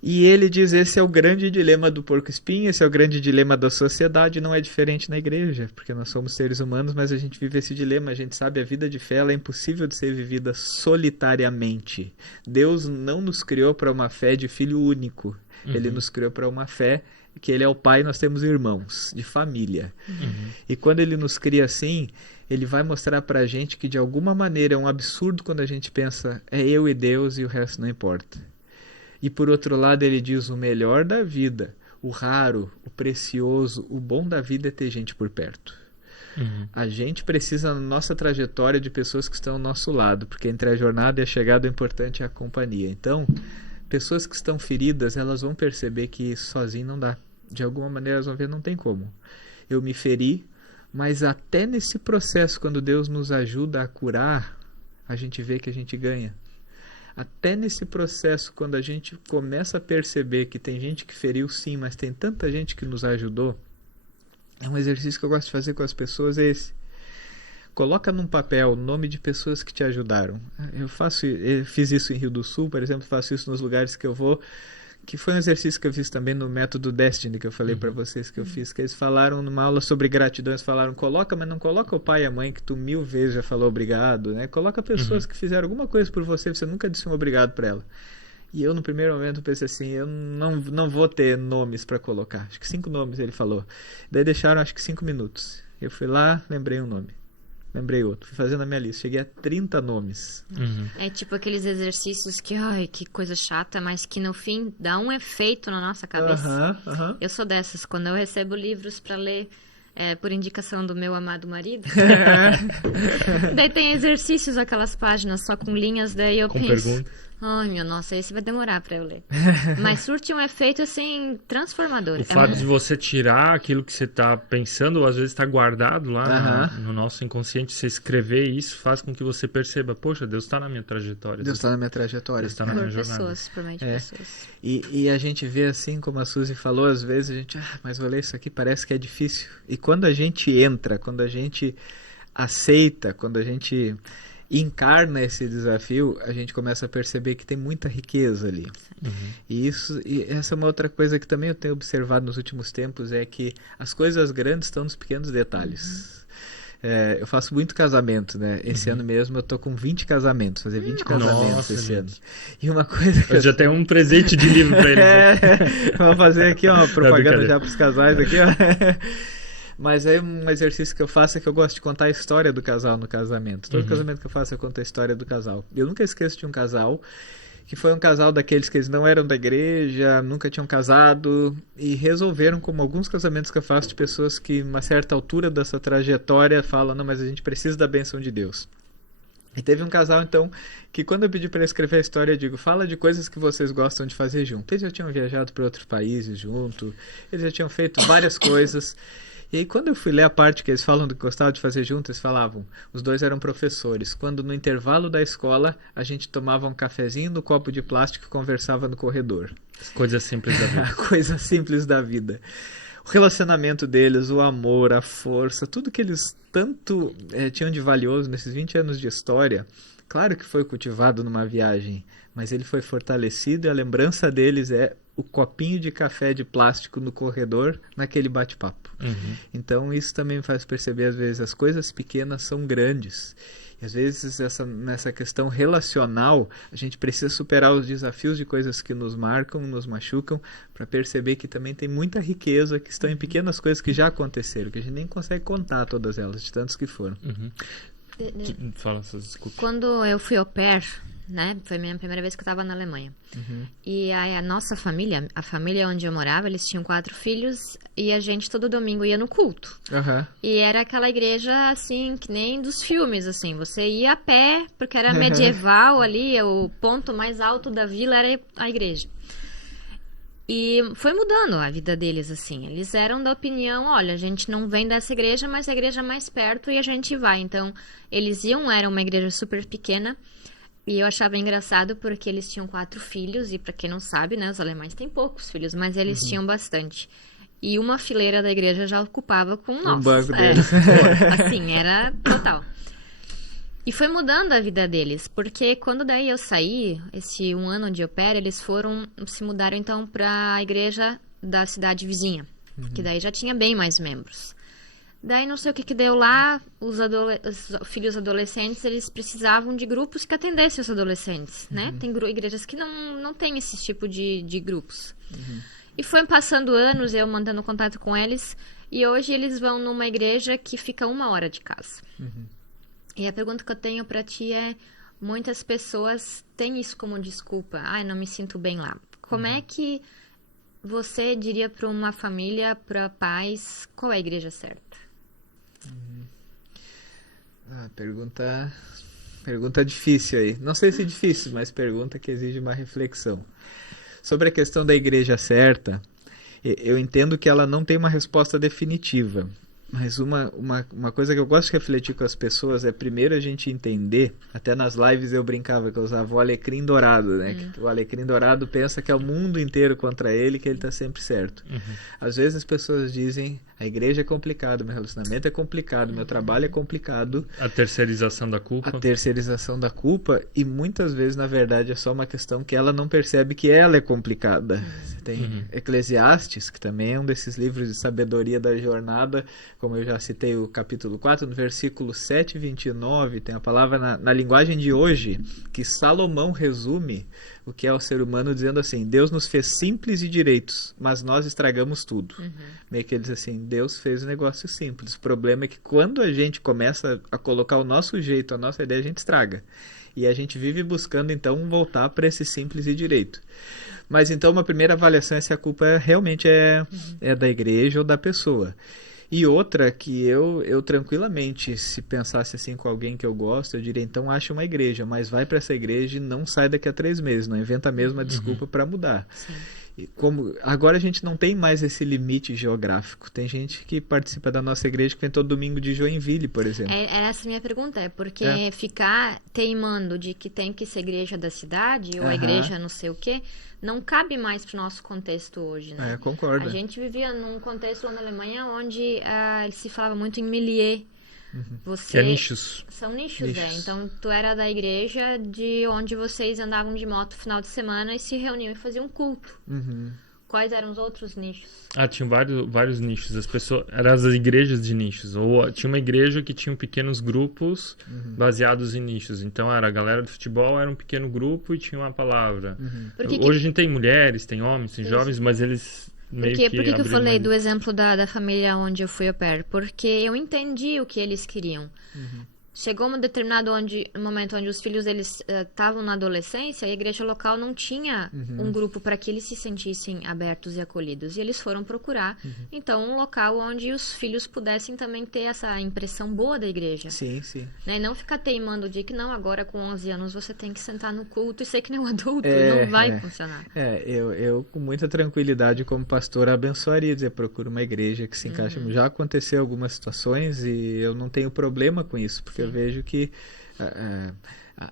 E ele diz, esse é o grande dilema do porco-espinho, esse é o grande dilema da sociedade, não é diferente na igreja, porque nós somos seres humanos, mas a gente vive esse dilema, a gente sabe, a vida de fé ela é impossível de ser vivida solitariamente. Deus não nos criou para uma fé de filho único, Ele nos criou para uma fé que Ele é o Pai, nós temos irmãos, de família. E quando Ele nos cria assim, Ele vai mostrar para a gente que de alguma maneira é um absurdo quando a gente pensa, é eu e Deus e o resto não importa. E por outro lado ele diz, o melhor da vida, o raro, o precioso, o bom da vida é ter gente por perto. A gente precisa na nossa trajetória de pessoas que estão ao nosso lado, porque entre a jornada e a chegada o importante é a companhia. Então, pessoas que estão feridas, elas vão perceber que sozinho não dá. De alguma maneira elas vão ver, não tem como. Eu me feri, mas até nesse processo, quando Deus nos ajuda a curar, a gente vê que a gente ganha. Até nesse processo, quando a gente começa a perceber que tem gente que feriu sim, mas tem tanta gente que nos ajudou, é um exercício que eu gosto de fazer com as pessoas, é esse. Coloca num papel o nome de pessoas que te ajudaram. Eu fiz isso em Rio do Sul, por exemplo, faço isso nos lugares que eu vou, que foi um exercício que eu fiz também no método Destiny, que eu falei para vocês que eu fiz, que eles falaram numa aula sobre gratidão, eles falaram, coloca, mas não coloca o pai e a mãe que tu 1000 vezes já falou obrigado, né? Coloca pessoas que fizeram alguma coisa por você, você nunca disse um obrigado para ela. E eu no primeiro momento pensei assim, eu não vou ter nomes para colocar, acho que 5 nomes ele falou. Daí deixaram acho que 5 minutos. Eu fui lá, lembrei um nome. Lembrei outro, fui fazendo a minha lista, cheguei a 30 nomes. É tipo aqueles exercícios que, ai, que coisa chata, mas que no fim dá um efeito na nossa cabeça. Eu sou dessas, quando eu recebo livros pra ler por indicação do meu amado marido, daí tem exercícios, aquelas páginas só com linhas, daí eu Com penso... perguntas. Ai, meu, nossa, esse vai demorar pra eu ler. Mas surte um efeito, assim, transformador. O fato de você tirar aquilo que você está pensando, ou às vezes está guardado lá no nosso inconsciente, você escrever isso faz com que você perceba, poxa, Deus está na minha trajetória. Deus está na minha trajetória. Deus está na minha jornada. Pessoas, por meio de pessoas. E a gente vê assim, como a Suzy falou, às vezes a gente, mas vou ler isso aqui, parece que é difícil. E quando a gente entra, quando a gente aceita, quando a gente encarna esse desafio, a gente começa a perceber que tem muita riqueza ali. E essa é uma outra coisa que também eu tenho observado nos últimos tempos, é que as coisas grandes estão nos pequenos detalhes. Eu faço muito casamento, né? Esse ano mesmo eu tô com 20 casamentos, fazer 20 casamentos. Nossa, esse gente. ano. E uma coisa que Eu já tenho um presente de livro pra eles. Né? Vamos fazer aqui uma propaganda brincadeira. já pros casais aqui, ó. Mas aí um exercício que eu faço é que eu gosto de contar a história do casal no casamento. Todo casamento que eu faço eu conto a história do casal. Eu nunca esqueço de um casal que foi um casal daqueles que eles não eram da igreja, nunca tinham casado e resolveram, como alguns casamentos que eu faço de pessoas que, uma certa altura dessa trajetória, falam, não, mas a gente precisa da bênção de Deus. E teve um casal, então, que quando eu pedi para ele escrever a história, eu digo, fala de coisas que vocês gostam de fazer junto. Eles já tinham viajado para outros países junto, eles já tinham feito várias coisas. E aí, quando eu fui ler a parte que eles falam do que gostavam de fazer juntos, eles falavam, os dois eram professores. Quando no intervalo da escola, a gente tomava um cafezinho no copo de plástico e conversava no corredor. Coisas simples da vida. Coisa simples da vida. O relacionamento deles, o amor, a força, tudo que eles tanto tinham de valioso nesses 20 anos de história, claro que foi cultivado numa viagem, mas ele foi fortalecido e a lembrança deles é o copinho de café de plástico no corredor naquele bate-papo. Então isso também me faz perceber, às vezes, as coisas pequenas são grandes. E às vezes nessa questão relacional, a gente precisa superar os desafios de coisas que nos marcam, nos machucam, para perceber que também tem muita riqueza que estão em pequenas coisas que já aconteceram, que a gente nem consegue contar todas elas, de tantos que foram. Fala, desculpa. Quando eu fui au pair, né? Foi a minha primeira vez que eu estava na Alemanha. E aí a nossa família, a família onde eu morava, eles tinham 4 filhos e a gente todo domingo ia no culto. E era aquela igreja, assim, que nem dos filmes, assim. Você ia a pé, porque era medieval ali, o ponto mais alto da vila era a igreja. E foi mudando a vida deles, assim. Eles eram da opinião, olha, a gente não vem dessa igreja, mas a igreja é mais perto e a gente vai. Então, eles iam, era uma igreja super pequena. E eu achava engraçado porque eles tinham 4 filhos. E pra quem não sabe, né, os alemães têm poucos filhos, mas eles tinham bastante. E uma fileira da igreja já ocupava com nós. banco deles. Assim, era total. E foi mudando a vida deles, porque quando daí eu saí, esse 1 ano de au pair, eles se mudaram então para a igreja da cidade vizinha, que daí já tinha bem mais membros. Daí não sei o que deu lá, os filhos adolescentes, eles precisavam de grupos que atendessem os adolescentes, né? Tem igrejas que não tem esse tipo de grupos. E foi passando anos, eu mantendo contato com eles, e hoje eles vão numa igreja que fica 1 hora de casa. E a pergunta que eu tenho pra ti é, muitas pessoas têm isso como desculpa. Ai, não me sinto bem lá. Como é que você diria para uma família, para pais, qual é a igreja certa? Pergunta difícil aí. Não sei se difícil, mas pergunta que exige uma reflexão. Sobre a questão da igreja certa, eu entendo que ela não tem uma resposta definitiva. Mas uma coisa que eu gosto de refletir com as pessoas é primeiro a gente entender, até nas lives eu brincava que eu usava o alecrim dourado, né? Que o alecrim dourado pensa que é o mundo inteiro contra ele, que ele está sempre certo. Às vezes as pessoas dizem, a igreja é complicado, meu relacionamento é complicado, meu trabalho é complicado. A terceirização da culpa. A terceirização da culpa, e muitas vezes, na verdade, é só uma questão que ela não percebe que ela é complicada. Tem Eclesiastes, que também é um desses livros de sabedoria da jornada, como eu já citei o capítulo 4, no versículo 7 e 29, tem a palavra na linguagem de hoje, que Salomão resume o que é o ser humano, dizendo assim, Deus nos fez simples e direitos, mas nós estragamos tudo. Meio que ele diz assim, Deus fez um negócio simples. O problema é que quando a gente começa a colocar o nosso jeito, a nossa ideia, a gente estraga. E a gente vive buscando, então, voltar para esse simples e direito. Mas, então, uma primeira avaliação é se a culpa realmente é da igreja ou da pessoa. E outra que eu tranquilamente, se pensasse assim com alguém que eu gosto, eu diria, então acha uma igreja, mas vai para essa igreja e não sai daqui a 3 meses, não inventa mesmo a desculpa para mudar. E como agora a gente não tem mais esse limite geográfico. Tem gente que participa da nossa igreja que vem todo domingo de Joinville, por exemplo. Essa minha pergunta, é porque ficar teimando de que tem que ser igreja da cidade ou a igreja não sei o quê, não cabe mais para o nosso contexto hoje, né? Concordo. A gente vivia num contexto lá na Alemanha onde se falava muito em milieu, Você... Que é nichos. São nichos, Nichos. Então, tu era da igreja de onde vocês andavam de moto no final de semana e se reuniam e faziam um culto. Uhum. Quais eram os outros nichos? Tinha vários nichos. As pessoas, eram as igrejas de nichos. Ou tinha uma igreja que tinha pequenos grupos baseados em nichos. Então, a galera do futebol era um pequeno grupo e tinha uma palavra. Hoje a gente tem mulheres, tem homens, tem jovens, mas eles meio que Por que eu abriram falei mais- do exemplo da família onde eu fui au pair? Porque eu entendi o que eles queriam. Chegou um determinado momento onde os filhos deles estavam na adolescência, a igreja local não tinha um grupo para que eles se sentissem abertos e acolhidos. E eles foram procurar, então, um local onde os filhos pudessem também ter essa impressão boa da igreja. Sim, sim. Né? E não ficar teimando de que não, agora com 11 anos você tem que sentar no culto e ser que nem um adulto. É, não vai é. funcionar. Eu com muita tranquilidade como pastor abençoaria, dizer, procura uma igreja que se encaixe. Já aconteceu algumas situações e eu não tenho problema com isso, porque eu vejo que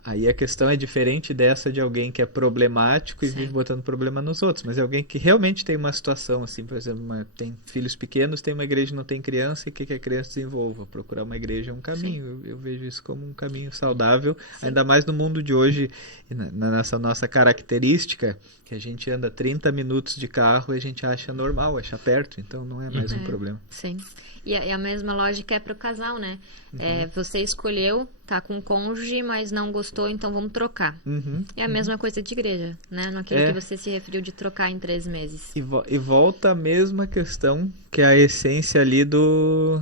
aí a questão é diferente dessa de alguém que é problemático e vive botando problema nos outros, mas é alguém que realmente tem uma situação assim, por exemplo, tem filhos pequenos, tem uma igreja que não tem criança e quer que a criança desenvolva. Procurar uma igreja é um caminho. Eu vejo isso como um caminho saudável, ainda mais no mundo de hoje, nessa nossa característica, que a gente anda 30 minutos de carro e a gente acha normal, acha perto, então não é mais um problema. Sim. E a mesma lógica é para o casal, né? Você escolheu, tá com um cônjuge, mas não gostou, então vamos trocar. É a mesma coisa de igreja, né? Naquilo que você se referiu de trocar em 3 meses. E volta a mesma questão, que é a essência ali do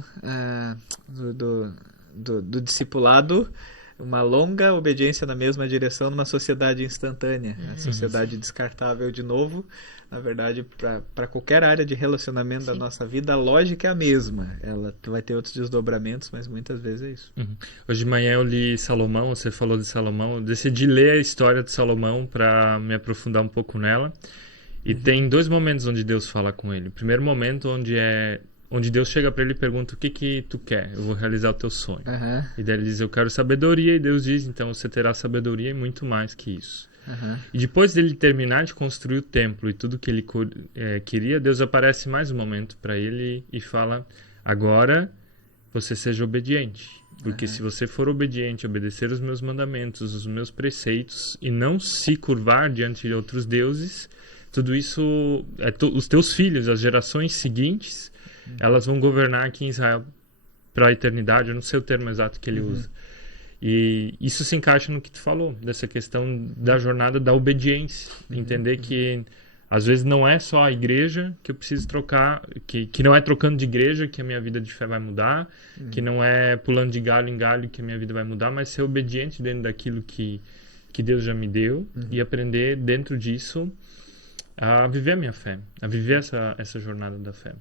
discipulado, uma longa obediência na mesma direção numa sociedade instantânea, a sociedade descartável de novo. Na verdade, para qualquer área de relacionamento da nossa vida, a lógica é a mesma. Ela vai ter outros desdobramentos, mas muitas vezes é isso. Hoje de manhã eu li Salomão, você falou de Salomão, eu decidi ler a história de Salomão para me aprofundar um pouco nela. E tem 2 momentos onde Deus fala com ele. O primeiro momento onde Deus chega para ele e pergunta: o que tu quer? Eu vou realizar o teu sonho. E daí ele diz: eu quero sabedoria. E Deus diz: então você terá sabedoria e muito mais que isso. E depois dele terminar de construir o templo e tudo que ele queria, Deus aparece mais um momento para ele e fala: agora você seja obediente. Porque se você for obediente, obedecer os meus mandamentos, os meus preceitos e não se curvar diante de outros deuses, tudo isso, os teus filhos, as gerações seguintes, elas vão governar aqui em Israel para a eternidade. Eu não sei o termo exato que ele usa. E isso se encaixa no que tu falou, dessa questão da jornada da obediência. Entender que às vezes não é só a igreja que eu preciso trocar, que não é trocando de igreja que a minha vida de fé vai mudar, que não é pulando de galho em galho que a minha vida vai mudar, mas ser obediente dentro daquilo que Deus já me deu e aprender dentro disso a viver a minha fé, a viver essa jornada da fé.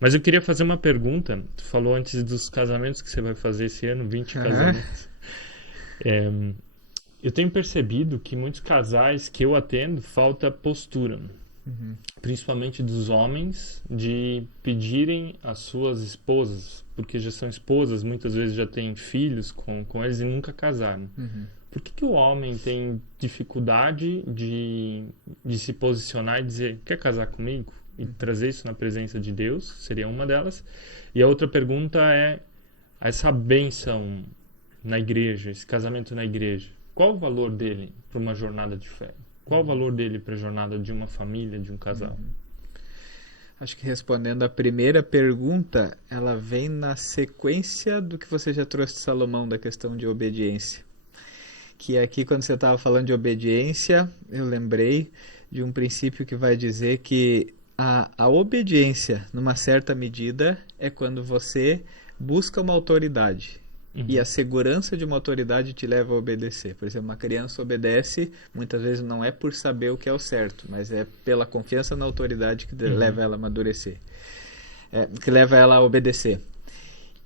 Mas eu queria fazer uma pergunta. Tu falou antes dos casamentos que você vai fazer esse ano, 20 casamentos. Eu tenho percebido que muitos casais que eu atendo, falta postura. Principalmente dos homens, de pedirem às suas esposas, porque já são esposas, muitas vezes já têm filhos com eles e nunca casaram. Por que o homem tem dificuldade de se posicionar e dizer: quer casar comigo? E trazer isso na presença de Deus, seria uma delas. E a outra pergunta é: essa bênção na igreja, esse casamento na igreja, qual o valor dele para uma jornada de fé? Qual o valor dele para a jornada de uma família, de um casal? Acho que respondendo a primeira pergunta, ela vem na sequência do que você já trouxe de Salomão, da questão de obediência. Que aqui, quando você estava falando de obediência, eu lembrei de um princípio que vai dizer que a obediência, numa certa medida, é quando você busca uma autoridade. E a segurança de uma autoridade te leva a obedecer. Por exemplo, uma criança obedece, muitas vezes não é por saber o que é o certo, mas é pela confiança na autoridade que leva ela a amadurecer, que leva ela a obedecer.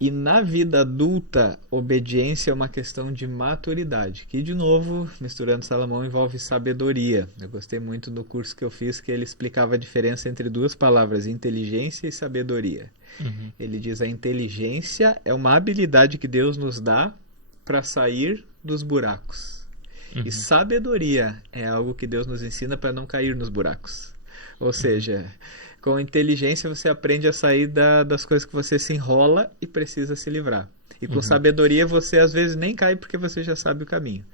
E na vida adulta, obediência é uma questão de maturidade, que, de novo, misturando Salomão, envolve sabedoria. Eu gostei muito do curso que eu fiz, que ele explicava a diferença entre 2 palavras, inteligência e sabedoria. Ele diz: a inteligência é uma habilidade que Deus nos dá para sair dos buracos. E sabedoria é algo que Deus nos ensina para não cair nos buracos. Ou seja, com inteligência você aprende a sair das coisas que você se enrola e precisa se livrar. E com sabedoria você às vezes nem cai porque você já sabe o caminho.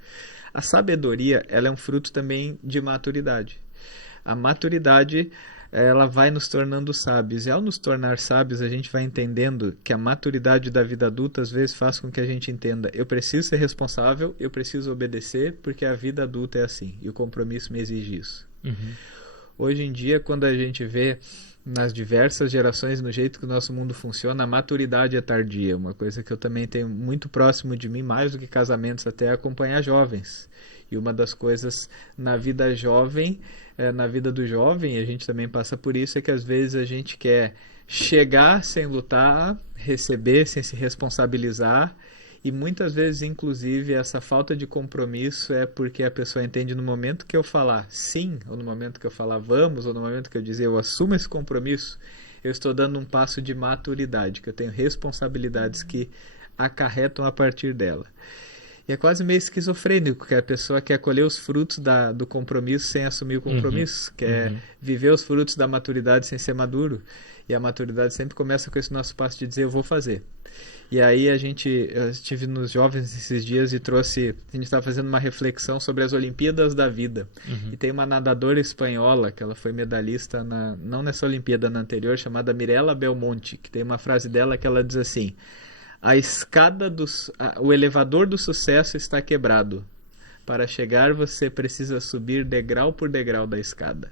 A sabedoria, ela é um fruto também de maturidade. A maturidade, ela vai nos tornando sábios. E ao nos tornar sábios, a gente vai entendendo que a maturidade da vida adulta às vezes faz com que a gente entenda: eu preciso ser responsável, eu preciso obedecer, porque a vida adulta é assim. E o compromisso me exige isso. Hoje em dia, quando a gente vê nas diversas gerações, no jeito que o nosso mundo funciona, a maturidade é tardia. Uma coisa que eu também tenho muito próximo de mim, mais do que casamentos, até é acompanhar jovens. E uma das coisas na vida jovem, na vida do jovem, a gente também passa por isso, é que às vezes a gente quer chegar sem lutar, receber sem se responsabilizar. E muitas vezes, inclusive, essa falta de compromisso é porque a pessoa entende no momento que eu falar sim, ou no momento que eu falar vamos, ou no momento que eu dizer eu assumo esse compromisso, eu estou dando um passo de maturidade, que eu tenho responsabilidades que acarretam a partir dela. E é quase meio esquizofrênico, que a pessoa quer colher os frutos do compromisso sem assumir o compromisso, quer viver os frutos da maturidade sem ser maduro. E a maturidade sempre começa com esse nosso passo de dizer eu vou fazer. E aí eu estive nos jovens esses dias e a gente estava fazendo uma reflexão sobre as Olimpíadas da vida. E tem uma nadadora espanhola, que ela foi medalhista, não nessa Olimpíada, na anterior, chamada Mirella Belmonte, que tem uma frase dela que ela diz assim: o elevador do sucesso está quebrado. Para chegar você precisa subir degrau por degrau da escada.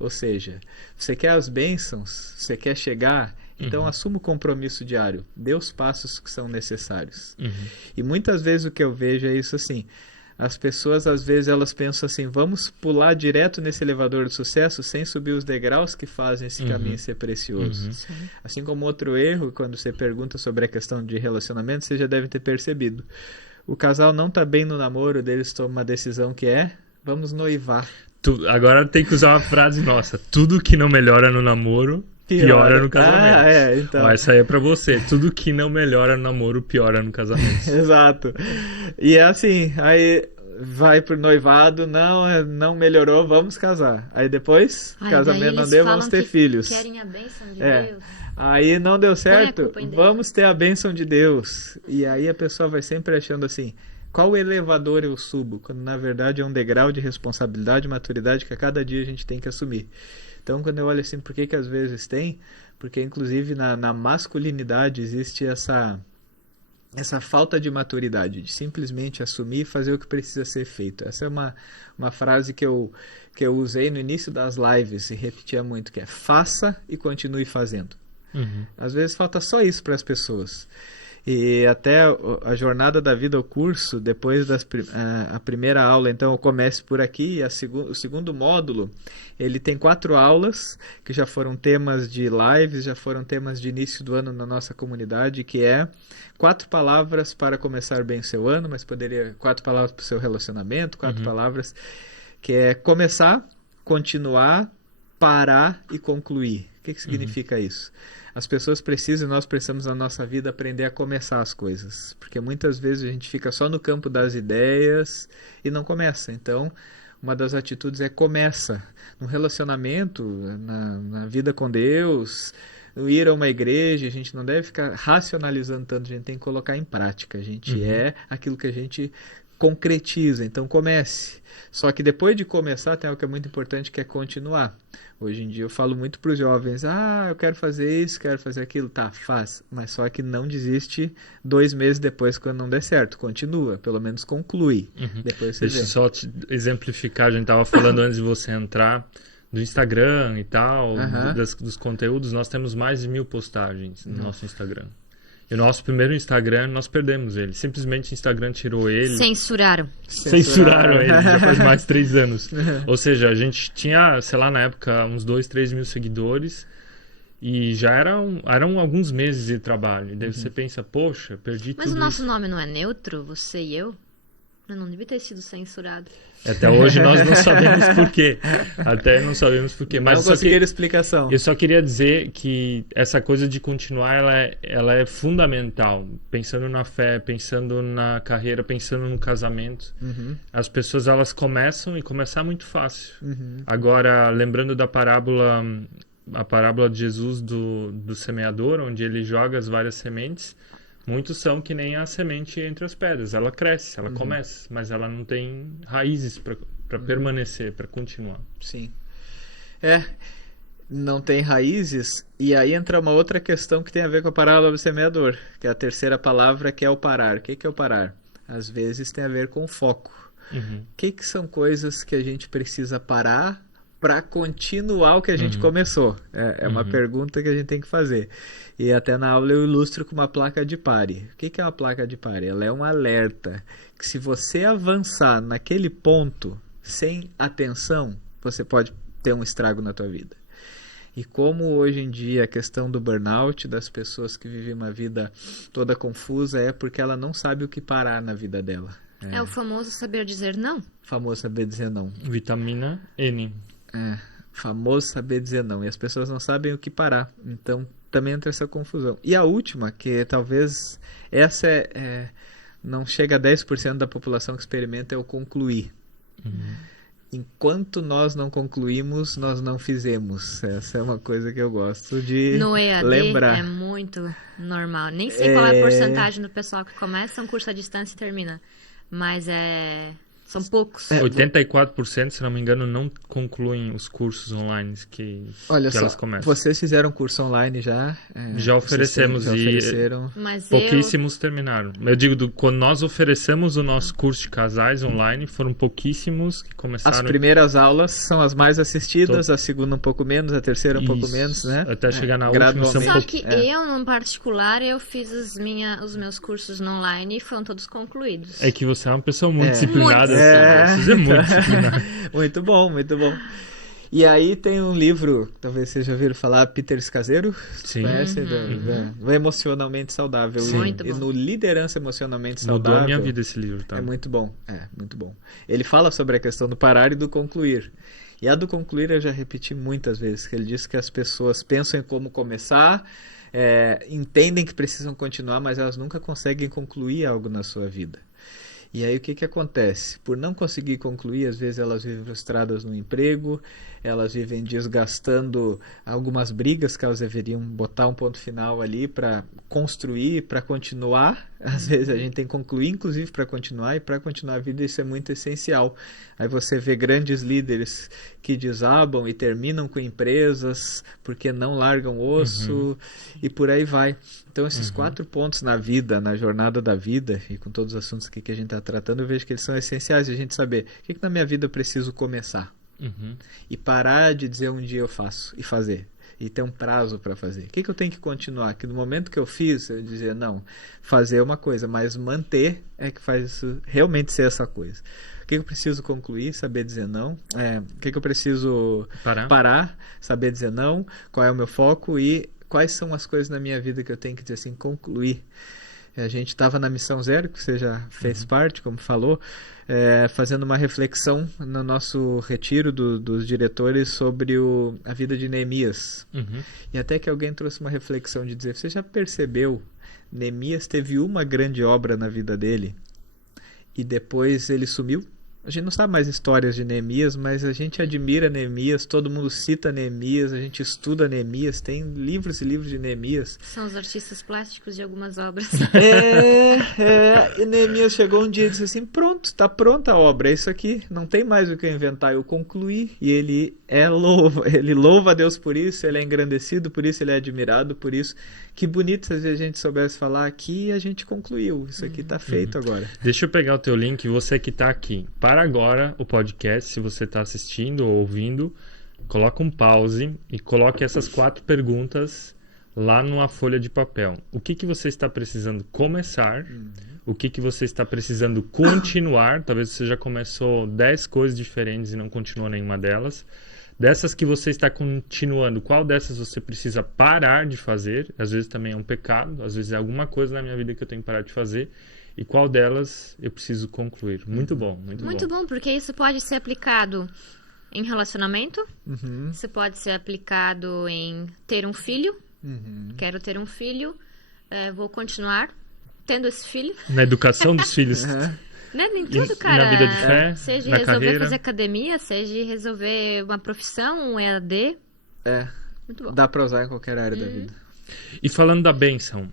Ou seja, você quer as bênçãos, você quer chegar, então assuma o compromisso diário, dê os passos que são necessários. E muitas vezes o que eu vejo é isso assim: as pessoas às vezes elas pensam assim, vamos pular direto nesse elevador do sucesso sem subir os degraus que fazem esse caminho ser precioso. Assim como outro erro, quando você pergunta sobre a questão de relacionamento, você já deve ter percebido. O casal não está bem no namoro, deles tomam uma decisão que é: vamos noivar. Agora tem que usar uma frase nossa: tudo que não melhora no namoro piora no casamento. Então. Essa aí é pra você: tudo que não melhora no namoro piora no casamento. Exato. E é assim, aí vai pro noivado, não melhorou, vamos casar. Aí depois, casamento não deu, vamos ter filhos. Querem a bênção de Deus. Aí não deu certo, vamos ter a bênção de Deus. E aí a pessoa vai sempre achando assim: qual elevador eu subo? Quando na verdade é um degrau de responsabilidade e maturidade que a cada dia a gente tem que assumir. Então quando eu olho assim, por que às vezes tem? Porque inclusive na masculinidade existe essa falta de maturidade, de simplesmente assumir e fazer o que precisa ser feito. Essa é uma frase que eu usei no início das lives e repetia muito, que é: faça e continue fazendo. Às vezes falta só isso para as pessoas. E até a jornada da vida, o curso, depois a primeira aula, então eu começo por aqui, o segundo módulo, ele tem 4 aulas, que já foram temas de lives, já foram temas de início do ano na nossa comunidade, que é 4 palavras para começar bem o seu ano, mas poderia 4 palavras para o seu relacionamento, 4 palavras, que é começar, continuar, parar e concluir. O que significa isso? As pessoas precisam, nós precisamos na nossa vida aprender a começar as coisas, porque muitas vezes a gente fica só no campo das ideias e não começa. Então, uma das atitudes é começa. No relacionamento, na vida com Deus, ir a uma igreja, a gente não deve ficar racionalizando tanto, a gente tem que colocar em prática. A gente é aquilo que a gente concretiza, então comece. Só que depois de começar tem algo que é muito importante, que é continuar. Hoje em dia eu falo muito para os jovens: eu quero fazer isso, quero fazer aquilo. Tá, faz, mas só que não desiste 2 meses depois quando não der certo. Continua, pelo menos conclui. Depois você Deixa eu só te exemplificar, a gente estava falando antes de você entrar, do Instagram e tal, dos conteúdos. Nós temos mais de 1000 postagens no nosso Instagram. E o nosso primeiro Instagram, nós perdemos ele. Simplesmente o Instagram tirou ele. Censuraram ele, já faz mais de 3 anos. Ou seja, a gente tinha, sei lá, na época, uns 2, 3 mil seguidores. E já eram alguns meses de trabalho. E daí você pensa: poxa, perdi tudo. Mas o nosso nome não é neutro? Você e eu? Eu não devia ter sido censurado. Até hoje nós não sabemos por quê. Mas não conseguiram explicação. Eu só queria dizer que essa coisa de continuar, ela é fundamental. Pensando na fé, pensando na carreira, pensando no casamento. As pessoas, elas começam, e começar é muito fácil. Agora, lembrando da a parábola de Jesus do semeador, onde ele joga as várias sementes. Muitos são que nem a semente entre as pedras. Ela cresce, ela começa, mas ela não tem raízes para permanecer, para continuar. Sim. Não tem raízes, e aí entra uma outra questão que tem a ver com a parábola do semeador, que é a terceira palavra, que é o parar. O que é o parar? Às vezes tem a ver com foco. O que são coisas que a gente precisa parar para continuar o que a gente começou? É uma pergunta que a gente tem que fazer. E até na aula eu ilustro com uma placa de pare. O que é uma placa de pare? Ela é um alerta que se você avançar naquele ponto sem atenção, você pode ter um estrago na tua vida. E como hoje em dia a questão do burnout, das pessoas que vivem uma vida toda confusa, é porque ela não sabe o que parar na vida dela. É o famoso saber dizer não. Famoso saber dizer não. Vitamina N. Famoso saber dizer não. E as pessoas não sabem o que parar. Então também entra essa confusão. E a última, que talvez essa não chega a 10% da população que experimenta, é o concluir. Enquanto nós não concluímos, nós não fizemos. Essa é uma coisa que eu gosto de No EAD lembrar. é muito normal. Nem sei qual é a porcentagem do pessoal que começa um curso à distância e termina. Mas são poucos. 84%, se não me engano, não concluem os cursos online que elas começam. Vocês fizeram curso online já? Já oferecemos já ofereceram. Mas pouquíssimos terminaram. Eu digo, quando nós oferecemos o nosso curso de casais online, foram pouquíssimos que começaram. As primeiras aulas são as mais assistidas, a segunda um pouco menos, a terceira um pouco menos, né? Até chegar na última. Só que eu, no particular, eu fiz os meus cursos no online e foram todos concluídos. É que você é uma pessoa muito disciplinada. Você é muito disciplinado. Muito bom, muito bom. E aí tem um livro, talvez vocês já ouviram falar, Peter Scazzero. Sim. Conhece? Do Emocionalmente Saudável. Sim. Muito bom. E no Liderança Emocionalmente Saudável. Mudou a minha vida esse livro, tá? É muito bom, muito bom. Ele fala sobre a questão do parar e do concluir. E a do concluir eu já repeti muitas vezes, que ele diz que as pessoas pensam em como começar, entendem que precisam continuar, mas elas nunca conseguem concluir algo na sua vida. E aí o que acontece? Por não conseguir concluir, às vezes elas vivem frustradas no emprego, elas vivem desgastando algumas brigas que elas deveriam botar um ponto final ali para construir, para continuar. Às vezes a gente tem que concluir, inclusive, para continuar, e para continuar a vida isso é muito essencial. Aí você vê grandes líderes que desabam e terminam com empresas porque não largam osso e por aí vai. Então esses 4 pontos na vida, na jornada da vida, e com todos os assuntos aqui que a gente está tratando, eu vejo que eles são essenciais, a gente saber o que na minha vida eu preciso começar. E parar de dizer um dia eu faço e fazer. E ter um prazo para fazer. O que eu tenho que continuar? Que no momento que eu fiz, eu dizia, não, fazer é uma coisa, mas manter é que faz isso realmente ser essa coisa. O que eu preciso concluir? Saber dizer não. O que eu preciso parar? Saber dizer não. Qual é o meu foco? E quais são as coisas na minha vida que eu tenho que dizer assim, concluir. A gente estava na Missão Zero, que você já fez parte, como falou, fazendo uma reflexão no nosso retiro dos diretores sobre a vida de Neemias. E até que alguém trouxe uma reflexão de dizer, você já percebeu, Neemias teve uma grande obra na vida dele e depois ele sumiu? A gente não sabe mais histórias de Neemias, mas a gente admira Neemias, todo mundo cita Neemias, a gente estuda Neemias, tem livros e livros de Neemias. São os artistas plásticos de algumas obras. E Neemias chegou um dia e disse assim, pronto, está pronta a obra, é isso aqui, não tem mais o que eu inventar, eu concluí. E ele louva a Deus por isso, ele é engrandecido por isso, ele é admirado por isso. Que bonito se a gente soubesse falar aqui, a gente concluiu, isso aqui está feito agora. Deixa eu pegar o teu link, você que está aqui. Para agora o podcast, se você está assistindo ou ouvindo, coloca um pause e coloque essas 4 perguntas lá numa folha de papel. O que você está precisando começar? O que você está precisando continuar? Talvez você já começou 10 coisas diferentes e não continuou nenhuma delas. Dessas que você está continuando, qual dessas você precisa parar de fazer? Às vezes também é um pecado, às vezes é alguma coisa na minha vida que eu tenho que parar de fazer. E qual delas eu preciso concluir? Muito bom, muito bom. Muito bom, porque isso pode ser aplicado em relacionamento, isso pode ser aplicado em ter um filho. Quero ter um filho, vou continuar tendo esse filho. Na educação dos filhos. Né? Nem tudo, cara. Na vida de fé, seja na resolver carreira. fazer academia, seja resolver uma profissão, um EAD. É, Muito bom. dá para usar em qualquer área da vida. E falando da bênção,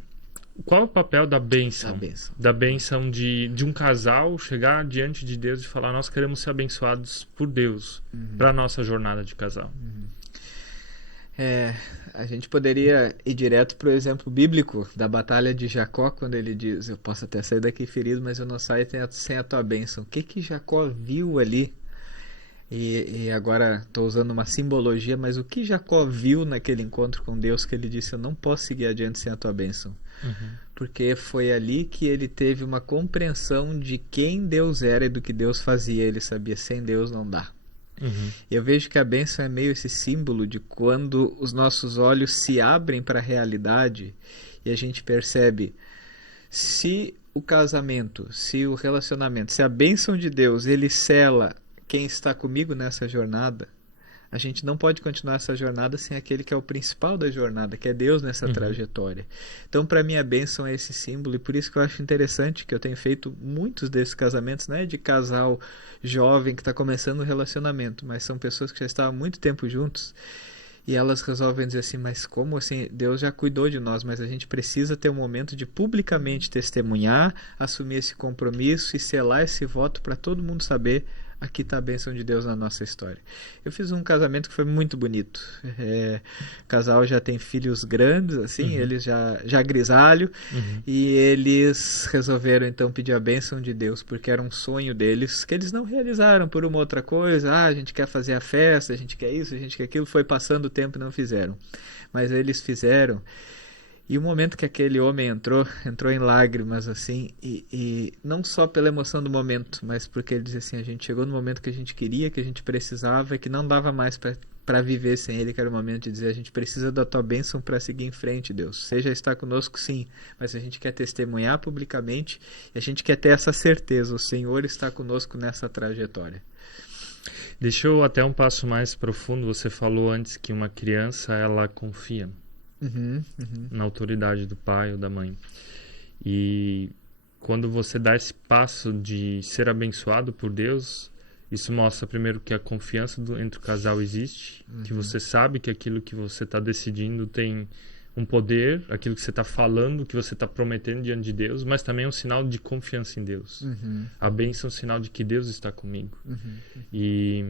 qual é o papel da bênção? Da bênção. Da bênção de um casal chegar diante de Deus e falar, nós queremos ser abençoados por Deus para a nossa jornada de casal. A gente poderia ir direto para o exemplo bíblico da batalha de Jacó, quando ele diz, eu posso até sair daqui ferido, mas eu não saio sem a tua bênção. O que Jacó viu ali? E agora estou usando uma simbologia, mas o que Jacó viu naquele encontro com Deus que ele disse, eu não posso seguir adiante sem a tua bênção? Porque foi ali que ele teve uma compreensão de quem Deus era e do que Deus fazia. Ele sabia, sem Deus não dá. Eu vejo que a bênção é meio esse símbolo de quando os nossos olhos se abrem para a realidade e a gente percebe se o casamento, se o relacionamento, se a bênção de Deus ele sela quem está comigo nessa jornada, a gente não pode continuar essa jornada sem aquele que é o principal da jornada, que é Deus nessa trajetória. Então, para mim, a bênção é esse símbolo, e por isso que eu acho interessante que eu tenho feito muitos desses casamentos, não é de casal jovem que está começando o relacionamento, mas são pessoas que já estavam há muito tempo juntos, e elas resolvem dizer assim, mas como assim? Deus já cuidou de nós, mas a gente precisa ter um momento de publicamente testemunhar, assumir esse compromisso e selar esse voto para todo mundo saber, aqui está a bênção de Deus na nossa história. Eu fiz um casamento que foi muito bonito. O casal já tem filhos grandes, assim, eles já grisalho, e eles resolveram então pedir a bênção de Deus, porque era um sonho deles, que eles não realizaram por uma outra coisa. A gente quer fazer a festa, a gente quer isso, a gente quer aquilo. Foi passando o tempo e não fizeram. Mas eles fizeram. E o momento que aquele homem entrou em lágrimas, assim, e não só pela emoção do momento, mas porque ele dizia assim, a gente chegou no momento que a gente queria, que a gente precisava, e que não dava mais para viver sem ele, que era o momento de dizer, a gente precisa da tua bênção para seguir em frente, Deus. Seja estar conosco, sim, mas a gente quer testemunhar publicamente, e a gente quer ter essa certeza, o Senhor está conosco nessa trajetória. Deixa eu até um passo mais profundo, você falou antes que uma criança, ela confia na autoridade do pai ou da mãe. E quando você dá esse passo de ser abençoado por Deus, isso mostra primeiro que a confiança entre o casal existe, que você sabe que aquilo que você está decidindo tem um poder, aquilo que você está falando, que você está prometendo diante de Deus, mas também é um sinal de confiança em Deus. A bênção é um sinal de que Deus está comigo. E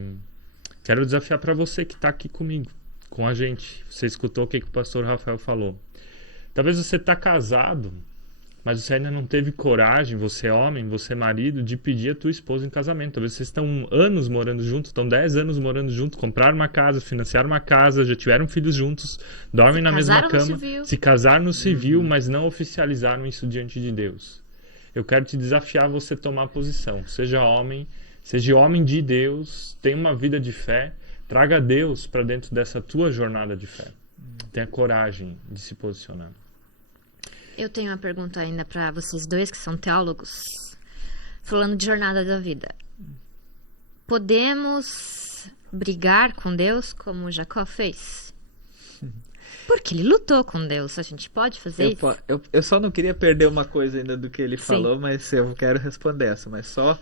quero desafiar para você que está aqui comigo, com a gente. Você escutou o que o pastor Rafael falou. Talvez você está casado, mas você ainda não teve coragem, você é homem, você é marido, de pedir a tua esposa em casamento. Talvez vocês estão anos morando juntos, estão 10 anos morando juntos, compraram uma casa, financiaram uma casa, já tiveram filhos juntos, dormem na mesma cama, se casaram no civil, mas não oficializaram isso diante de Deus. Eu quero te desafiar a você tomar posição. Seja homem de Deus, tenha uma vida de fé, traga Deus para dentro dessa tua jornada de fé. Tenha coragem de se posicionar. Eu tenho uma pergunta ainda para vocês dois que são teólogos, falando de jornada da vida. Podemos brigar com Deus como Jacó fez? Porque ele lutou com Deus. A gente pode fazer isso? Eu só não queria perder uma coisa ainda do que ele falou, mas eu quero responder essa. Mas só...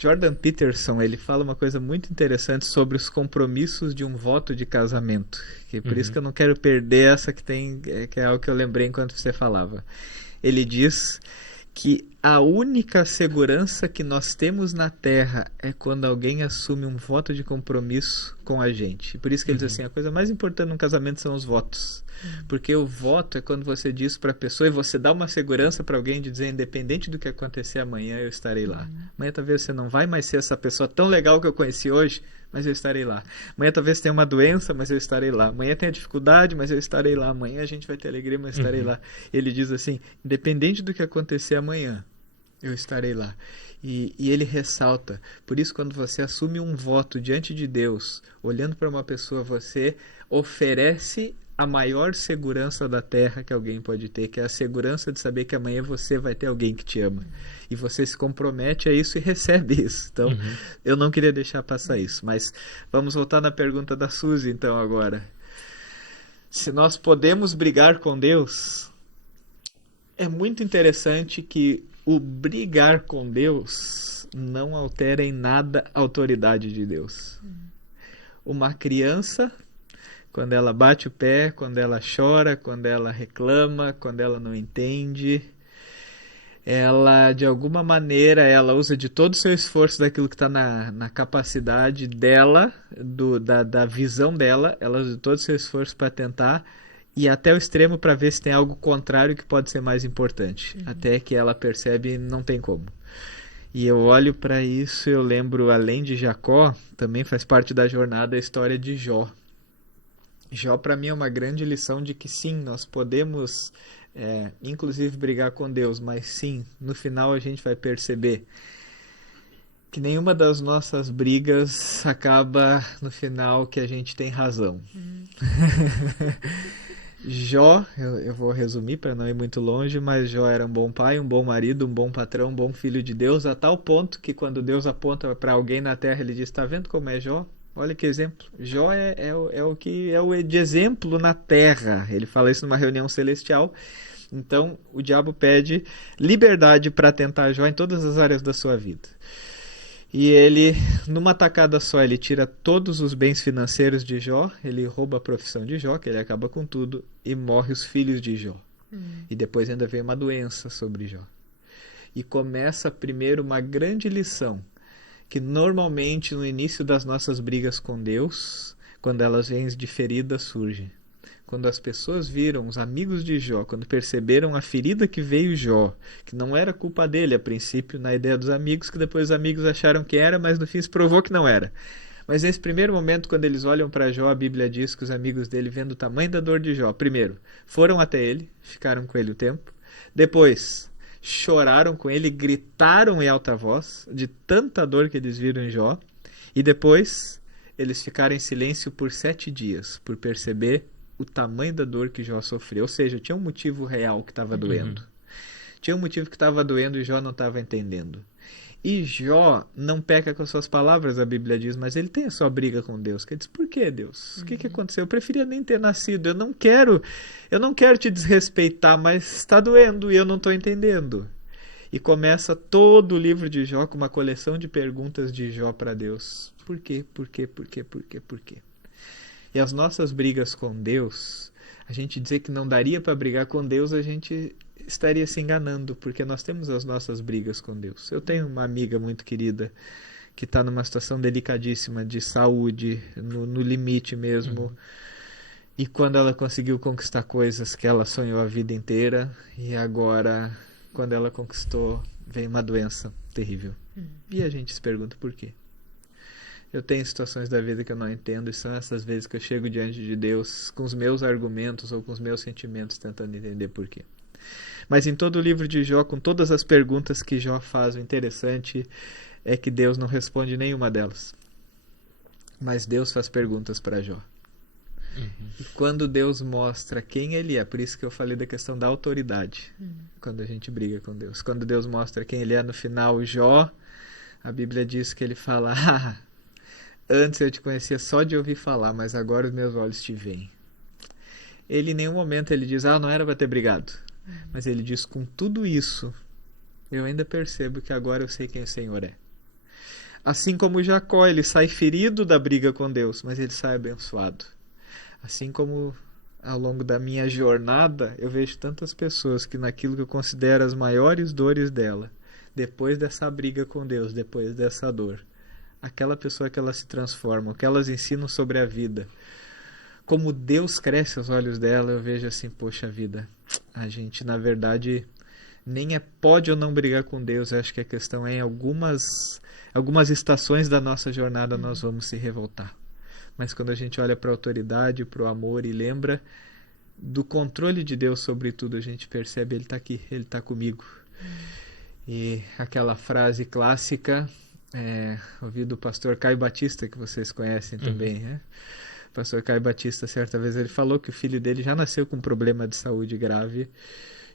Jordan Peterson, ele fala uma coisa muito interessante sobre os compromissos de um voto de casamento. Por isso que eu não quero perder essa que é algo que eu lembrei enquanto você falava. Ele diz que a única segurança que nós temos na Terra é quando alguém assume um voto de compromisso com a gente. Por isso que ele diz assim, a coisa mais importante num casamento são os votos. Porque o voto é quando você diz para a pessoa e você dá uma segurança para alguém de dizer, independente do que acontecer amanhã, eu estarei lá. Amanhã talvez você não vai mais ser essa pessoa tão legal que eu conheci hoje, mas eu estarei lá. Amanhã talvez tenha uma doença, mas eu estarei lá. Amanhã tenha dificuldade, mas eu estarei lá. Amanhã a gente vai ter alegria, mas eu estarei lá. Ele diz assim, independente do que acontecer amanhã, eu estarei lá. E ele ressalta, por isso quando você assume um voto diante de Deus, olhando para uma pessoa, você oferece a maior segurança da terra que alguém pode ter, que é a segurança de saber que amanhã você vai ter alguém que te ama. E você se compromete a isso e recebe isso. Então, eu não queria deixar passar isso. Mas vamos voltar na pergunta da Suzy, então, agora. Se nós podemos brigar com Deus, é muito interessante que o brigar com Deus não altera em nada a autoridade de Deus. Uma criança quando ela bate o pé, quando ela chora, quando ela reclama, quando ela não entende. Ela, de alguma maneira, ela usa de todo o seu esforço daquilo que está na capacidade dela, da visão dela, ela usa de todo o seu esforço para tentar e até o extremo para ver se tem algo contrário que pode ser mais importante. Até que ela percebe não tem como. E eu olho para isso, eu lembro, além de Jacó, também faz parte da jornada a história de Jó. Jó para mim é uma grande lição de que sim, nós podemos inclusive brigar com Deus, mas sim, no final a gente vai perceber que nenhuma das nossas brigas acaba no final que a gente tem razão. Jó, eu vou resumir para não ir muito longe, mas Jó era um bom pai, um bom marido, um bom patrão, um bom filho de Deus, a tal ponto que quando Deus aponta para alguém na terra, ele diz, está vendo como é Jó? Olha que exemplo. Jó é o que é o de exemplo na terra. Ele fala isso numa reunião celestial. Então, o diabo pede liberdade para tentar Jó em todas as áreas da sua vida. E ele, numa tacada só, ele tira todos os bens financeiros de Jó, ele rouba a profissão de Jó, que ele acaba com tudo, e morre os filhos de Jó. E depois ainda vem uma doença sobre Jó. E começa primeiro uma grande lição, que normalmente no início das nossas brigas com Deus, quando elas vêm de feridas, surgem. Quando as pessoas viram, os amigos de Jó, quando perceberam a ferida que veio Jó, que não era culpa dele a princípio, na ideia dos amigos, que depois os amigos acharam que era, mas no fim se provou que não era. Mas nesse primeiro momento, quando eles olham para Jó, a Bíblia diz que os amigos dele, vendo o tamanho da dor de Jó, primeiro, foram até ele, ficaram com ele o tempo, depois choraram com ele, gritaram em alta voz, de tanta dor que eles viram em Jó, e depois eles ficaram em silêncio por 7 dias, por perceber o tamanho da dor que Jó sofreu. Ou seja, tinha um motivo real que estava doendo. Tinha um motivo que estava doendo e Jó não estava entendendo. E Jó não peca com as suas palavras, a Bíblia diz, mas ele tem a sua briga com Deus. Que ele diz, por que Deus? O que aconteceu? Eu preferia nem ter nascido. Eu não quero te desrespeitar, mas está doendo e eu não estou entendendo. E começa todo o livro de Jó com uma coleção de perguntas de Jó para Deus. Por quê? Por quê? Por quê? Por quê? Por quê? E as nossas brigas com Deus, a gente dizer que não daria para brigar com Deus, a gente estaria se enganando, porque nós temos as nossas brigas com Deus. Eu tenho uma amiga muito querida que está numa situação delicadíssima de saúde, no limite mesmo. E quando ela conseguiu conquistar coisas que ela sonhou a vida inteira, e agora, quando ela conquistou, veio uma doença terrível. E a gente se pergunta por quê? Eu tenho situações da vida que eu não entendo, e são essas vezes que eu chego diante de Deus com os meus argumentos ou com os meus sentimentos tentando entender por quê. Mas em todo o livro de Jó, com todas as perguntas que Jó faz, o interessante é que Deus não responde nenhuma delas. Mas Deus faz perguntas para Jó. E quando Deus mostra quem Ele é, por isso que eu falei da questão da autoridade, quando a gente briga com Deus. Quando Deus mostra quem Ele é no final, Jó, a Bíblia diz que Ele fala, antes eu te conhecia só de ouvir falar, mas agora os meus olhos te veem. Ele em nenhum momento ele diz, não era para ter brigado. Mas ele diz, com tudo isso, eu ainda percebo que agora eu sei quem o Senhor é. Assim como Jacó, ele sai ferido da briga com Deus, mas ele sai abençoado. Assim como ao longo da minha jornada, eu vejo tantas pessoas que naquilo que eu considero as maiores dores dela, depois dessa briga com Deus, depois dessa dor, aquela pessoa que elas se transformam, que elas ensinam sobre a vida, como Deus cresce aos olhos dela, eu vejo assim, poxa vida, a gente na verdade nem pode ou não brigar com Deus, eu acho que a questão é em algumas estações da nossa jornada nós vamos se revoltar. Mas quando a gente olha para a autoridade, para o amor e lembra do controle de Deus sobre tudo, a gente percebe, Ele está aqui, Ele está comigo. E aquela frase clássica, ouvi do pastor Caio Batista, que vocês conhecem também, né? O pastor Caio Batista, certa vez, ele falou que o filho dele já nasceu com um problema de saúde grave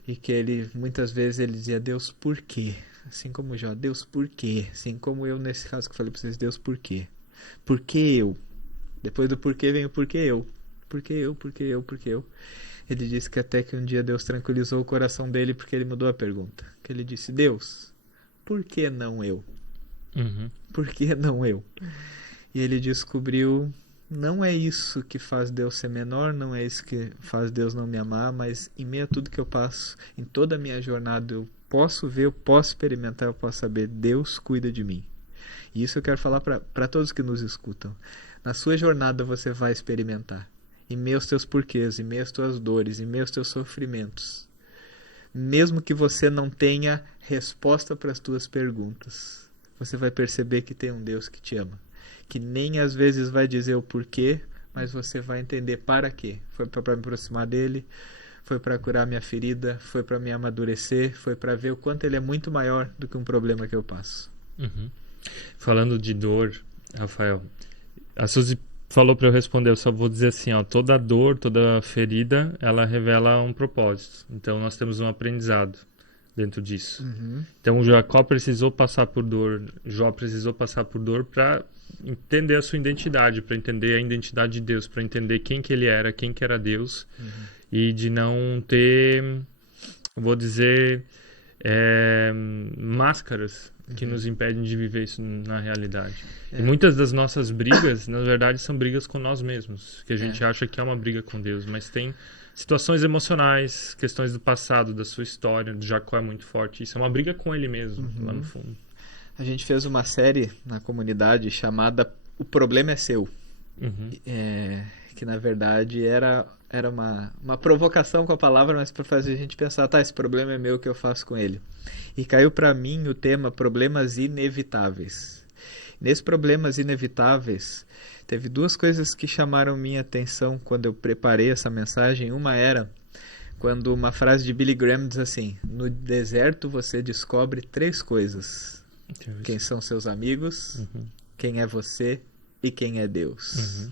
e que ele, muitas vezes, ele dizia, Deus, por quê? Assim como Jó, Deus, por quê? Assim como eu, nesse caso que eu falei para vocês, Deus, por quê? Por que eu? Depois do porquê vem o porquê eu. Porquê eu, porquê eu, porquê eu. Ele disse que até que um dia Deus tranquilizou o coração dele porque ele mudou a pergunta. Que ele disse, Deus, por que não eu? Por que não eu? E ele descobriu não é isso que faz Deus ser menor, não é isso que faz Deus não me amar, mas em meio a tudo que eu passo, em toda a minha jornada, eu posso ver, eu posso experimentar, eu posso saber, Deus cuida de mim. E isso eu quero falar para todos que nos escutam. Na sua jornada você vai experimentar, em meio aos teus porquês, em meio às tuas dores, em meio aos teus sofrimentos. Mesmo que você não tenha resposta para as tuas perguntas, você vai perceber que tem um Deus que te ama, que nem às vezes vai dizer o porquê, mas você vai entender para quê. Foi para me aproximar dele, foi para curar minha ferida, foi para me amadurecer, foi para ver o quanto ele é muito maior do que um problema que eu passo. Uhum. Falando de dor, Rafael, a Suzy falou para eu responder, eu só vou dizer assim, ó, toda dor, toda ferida, ela revela um propósito. Então nós temos um aprendizado dentro disso. Então Jacó precisou passar por dor, Jó precisou passar por dor para entender a sua identidade, para entender a identidade de Deus, para entender quem que ele era, quem que era Deus, e de não ter, vou dizer, máscaras que nos impedem de viver isso na realidade. E muitas das nossas brigas, na verdade, são brigas com nós mesmos, que a gente acha que é uma briga com Deus, mas tem situações emocionais, questões do passado, da sua história, do Jacó é muito forte. Isso é uma briga com ele mesmo, lá no fundo. A gente fez uma série na comunidade chamada O Problema é Seu. Que na verdade era uma provocação com a palavra, mas para fazer a gente pensar, tá, esse problema é meu, o que eu faço com ele? E caiu para mim o tema problemas inevitáveis. Nesses problemas inevitáveis, teve duas coisas que chamaram minha atenção quando eu preparei essa mensagem. Uma era quando uma frase de Billy Graham diz assim: no deserto você descobre 3 coisas. Quem são seus amigos, quem é você e quem é Deus.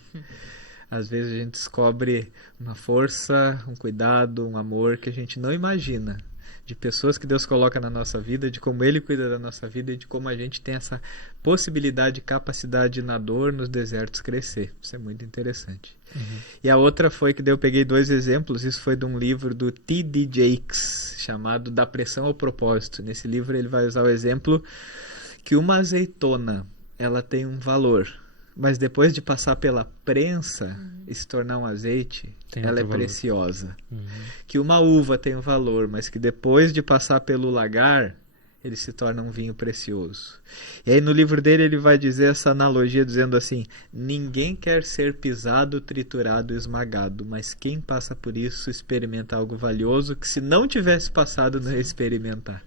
Às vezes a gente descobre uma força, um cuidado, um amor que a gente não imagina, de pessoas que Deus coloca na nossa vida, de como Ele cuida da nossa vida e de como a gente tem essa possibilidade, capacidade na dor, nos desertos crescer. Isso é muito interessante. E a outra foi que eu peguei 2 exemplos, isso foi de um livro do T.D. Jakes, chamado Da Pressão ao Propósito. Nesse livro ele vai usar o exemplo que uma azeitona, ela tem um valor, mas depois de passar pela prensa e se tornar um azeite, ela é preciosa. Que uma uva tem um valor, mas que depois de passar pelo lagar, ele se torna um vinho precioso. E aí no livro dele ele vai dizer essa analogia dizendo assim: ninguém quer ser pisado, triturado, esmagado, mas quem passa por isso experimenta algo valioso que se não tivesse passado não ia experimentar.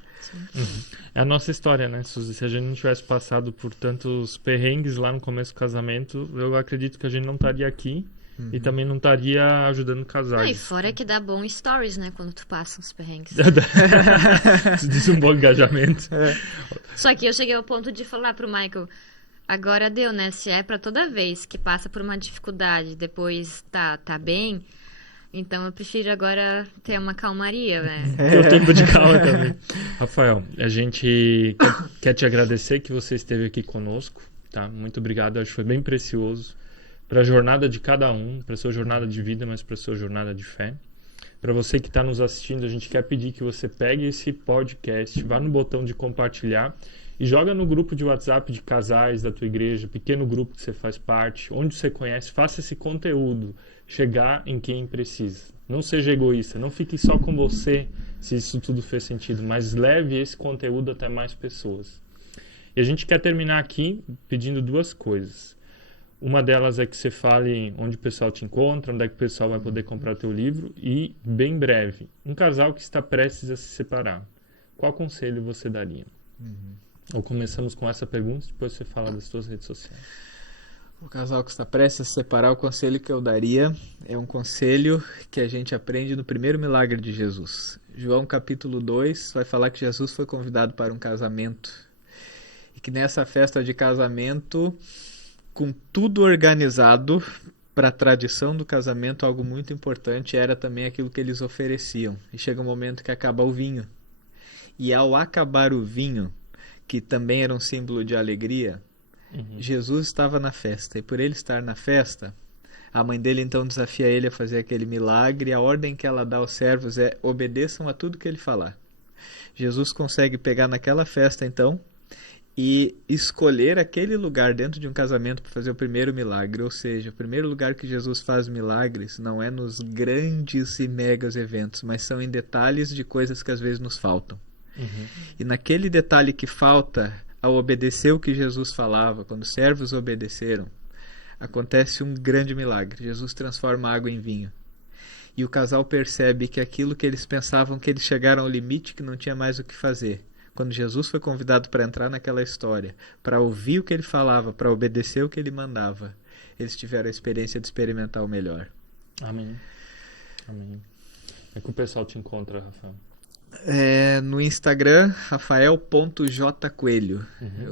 É a nossa história, né, Suzy? Se a gente não tivesse passado por tantos perrengues lá no começo do casamento, eu acredito que a gente não estaria aqui e também não estaria ajudando casais. E fora que dá bom stories, né, quando tu passa uns perrengues. Isso diz um bom engajamento. Só que eu cheguei ao ponto de falar pro Michael, agora deu, né, se é pra toda vez que passa por uma dificuldade, depois tá bem... Então eu prefiro agora ter uma calmaria, né? Ter o tempo de calma também. Rafael, a gente quer te agradecer que você esteve aqui conosco, tá? Muito obrigado, acho que foi bem precioso para a jornada de cada um, para a sua jornada de vida, mas para a sua jornada de fé. Para você que está nos assistindo, a gente quer pedir que você pegue esse podcast, vá no botão de compartilhar e joga no grupo de WhatsApp de casais da tua igreja, pequeno grupo que você faz parte, onde você conhece, faça esse conteúdo chegar em quem precisa. Não seja egoísta, não fique só com você se isso tudo fez sentido, mas leve esse conteúdo até mais pessoas. E a gente quer terminar aqui pedindo 2 coisas. Uma delas é que você fale onde o pessoal te encontra, onde é que o pessoal vai poder comprar o teu livro e, bem breve, um casal que está prestes a se separar. Qual conselho você daria? Ou começamos com essa pergunta, depois você fala das suas redes sociais. O casal que está prestes a se separar, o conselho que eu daria é um conselho que a gente aprende no primeiro milagre de Jesus. João capítulo 2 vai falar que Jesus foi convidado para um casamento. E que nessa festa de casamento, com tudo organizado para a tradição do casamento, algo muito importante era também aquilo que eles ofereciam. E chega um momento que acaba o vinho. E ao acabar o vinho, que também era um símbolo de alegria, Jesus estava na festa, e por ele estar na festa, a mãe dele então desafia ele a fazer aquele milagre. A ordem que ela dá aos servos é: obedeçam a tudo que ele falar. Jesus consegue pegar naquela festa então e escolher aquele lugar dentro de um casamento para fazer o primeiro milagre. Ou seja, o primeiro lugar que Jesus faz milagres não é nos grandes e megas eventos, mas são em detalhes de coisas que às vezes nos faltam. E naquele detalhe que falta, ao obedecer o que Jesus falava, quando os servos obedeceram, acontece um grande milagre. Jesus transforma a água em vinho. E o casal percebe que aquilo que eles pensavam que eles chegaram ao limite, que não tinha mais o que fazer. Quando Jesus foi convidado para entrar naquela história, para ouvir o que ele falava, para obedecer o que ele mandava, eles tiveram a experiência de experimentar o melhor. Amém. Amém. É que o pessoal te encontra, Rafael. No Instagram, rafael.jcoelho.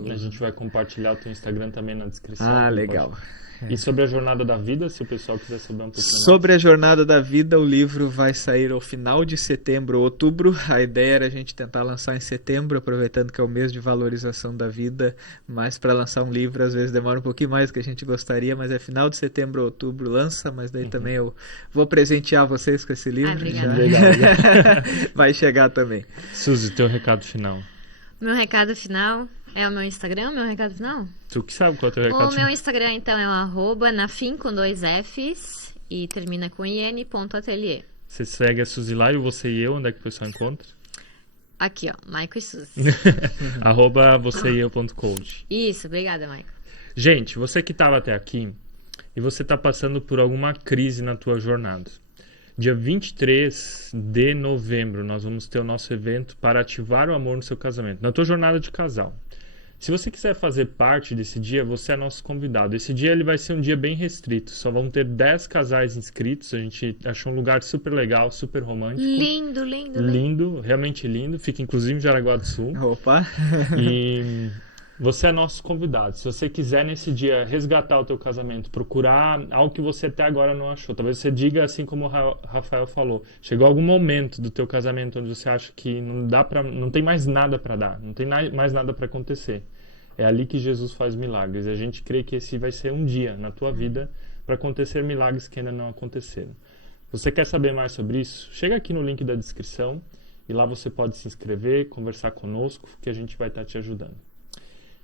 A gente vai compartilhar o teu Instagram também na descrição. Ah, legal. E sobre a jornada da vida, se o pessoal quiser saber um pouquinho mais. Sobre a jornada da vida, o livro vai sair ao final de setembro ou outubro. A ideia era a gente tentar lançar em setembro, aproveitando que é o mês de valorização da vida, mas para lançar um livro às vezes demora um pouquinho mais do que a gente gostaria, mas é final de setembro ou outubro lança, mas daí também eu vou presentear vocês com esse livro. Obrigada. Legal. Vai chegar também. Suzy, teu recado final. Meu recado final é o meu Instagram, meu recado final? Tu que sabe qual é o teu recado O final. meu Instagram, então, é o @nafim com 2 Fs e termina com in.atelier. Você segue a Suzy lá e você e eu, onde é que o pessoal encontra? Aqui, ó, Maico e Suzy. @vocêeeu.coach. Isso, obrigada, Maico. Gente, você que estava até aqui e você está passando por alguma crise na tua jornada. Dia 23 de novembro, nós vamos ter o nosso evento para ativar o amor no seu casamento, na tua jornada de casal. Se você quiser fazer parte desse dia, você é nosso convidado. Esse dia ele vai ser um dia bem restrito, só vão ter 10 casais inscritos, a gente achou um lugar super legal, super romântico. Lindo, lindo, lindo. Lindo, realmente lindo, fica inclusive em Jaraguá do Sul. Opa! E você é nosso convidado. Se você quiser nesse dia resgatar o teu casamento, procurar algo que você até agora não achou, talvez você diga assim como o Rafael falou, chegou algum momento do teu casamento onde você acha que não tem mais nada para dar, não tem mais nada para acontecer. É ali que Jesus faz milagres. E a gente crê que esse vai ser um dia na tua vida para acontecer milagres que ainda não aconteceram. Você quer saber mais sobre isso? Chega aqui no link da descrição e lá você pode se inscrever, conversar conosco, que a gente vai estar te ajudando.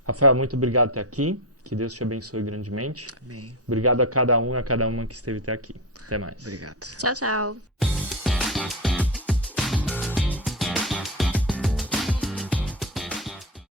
Rafael, muito obrigado por estar aqui. Que Deus te abençoe grandemente. Amém. Obrigado a cada um e a cada uma que esteve até aqui. Até mais. Obrigado. Tchau, tchau.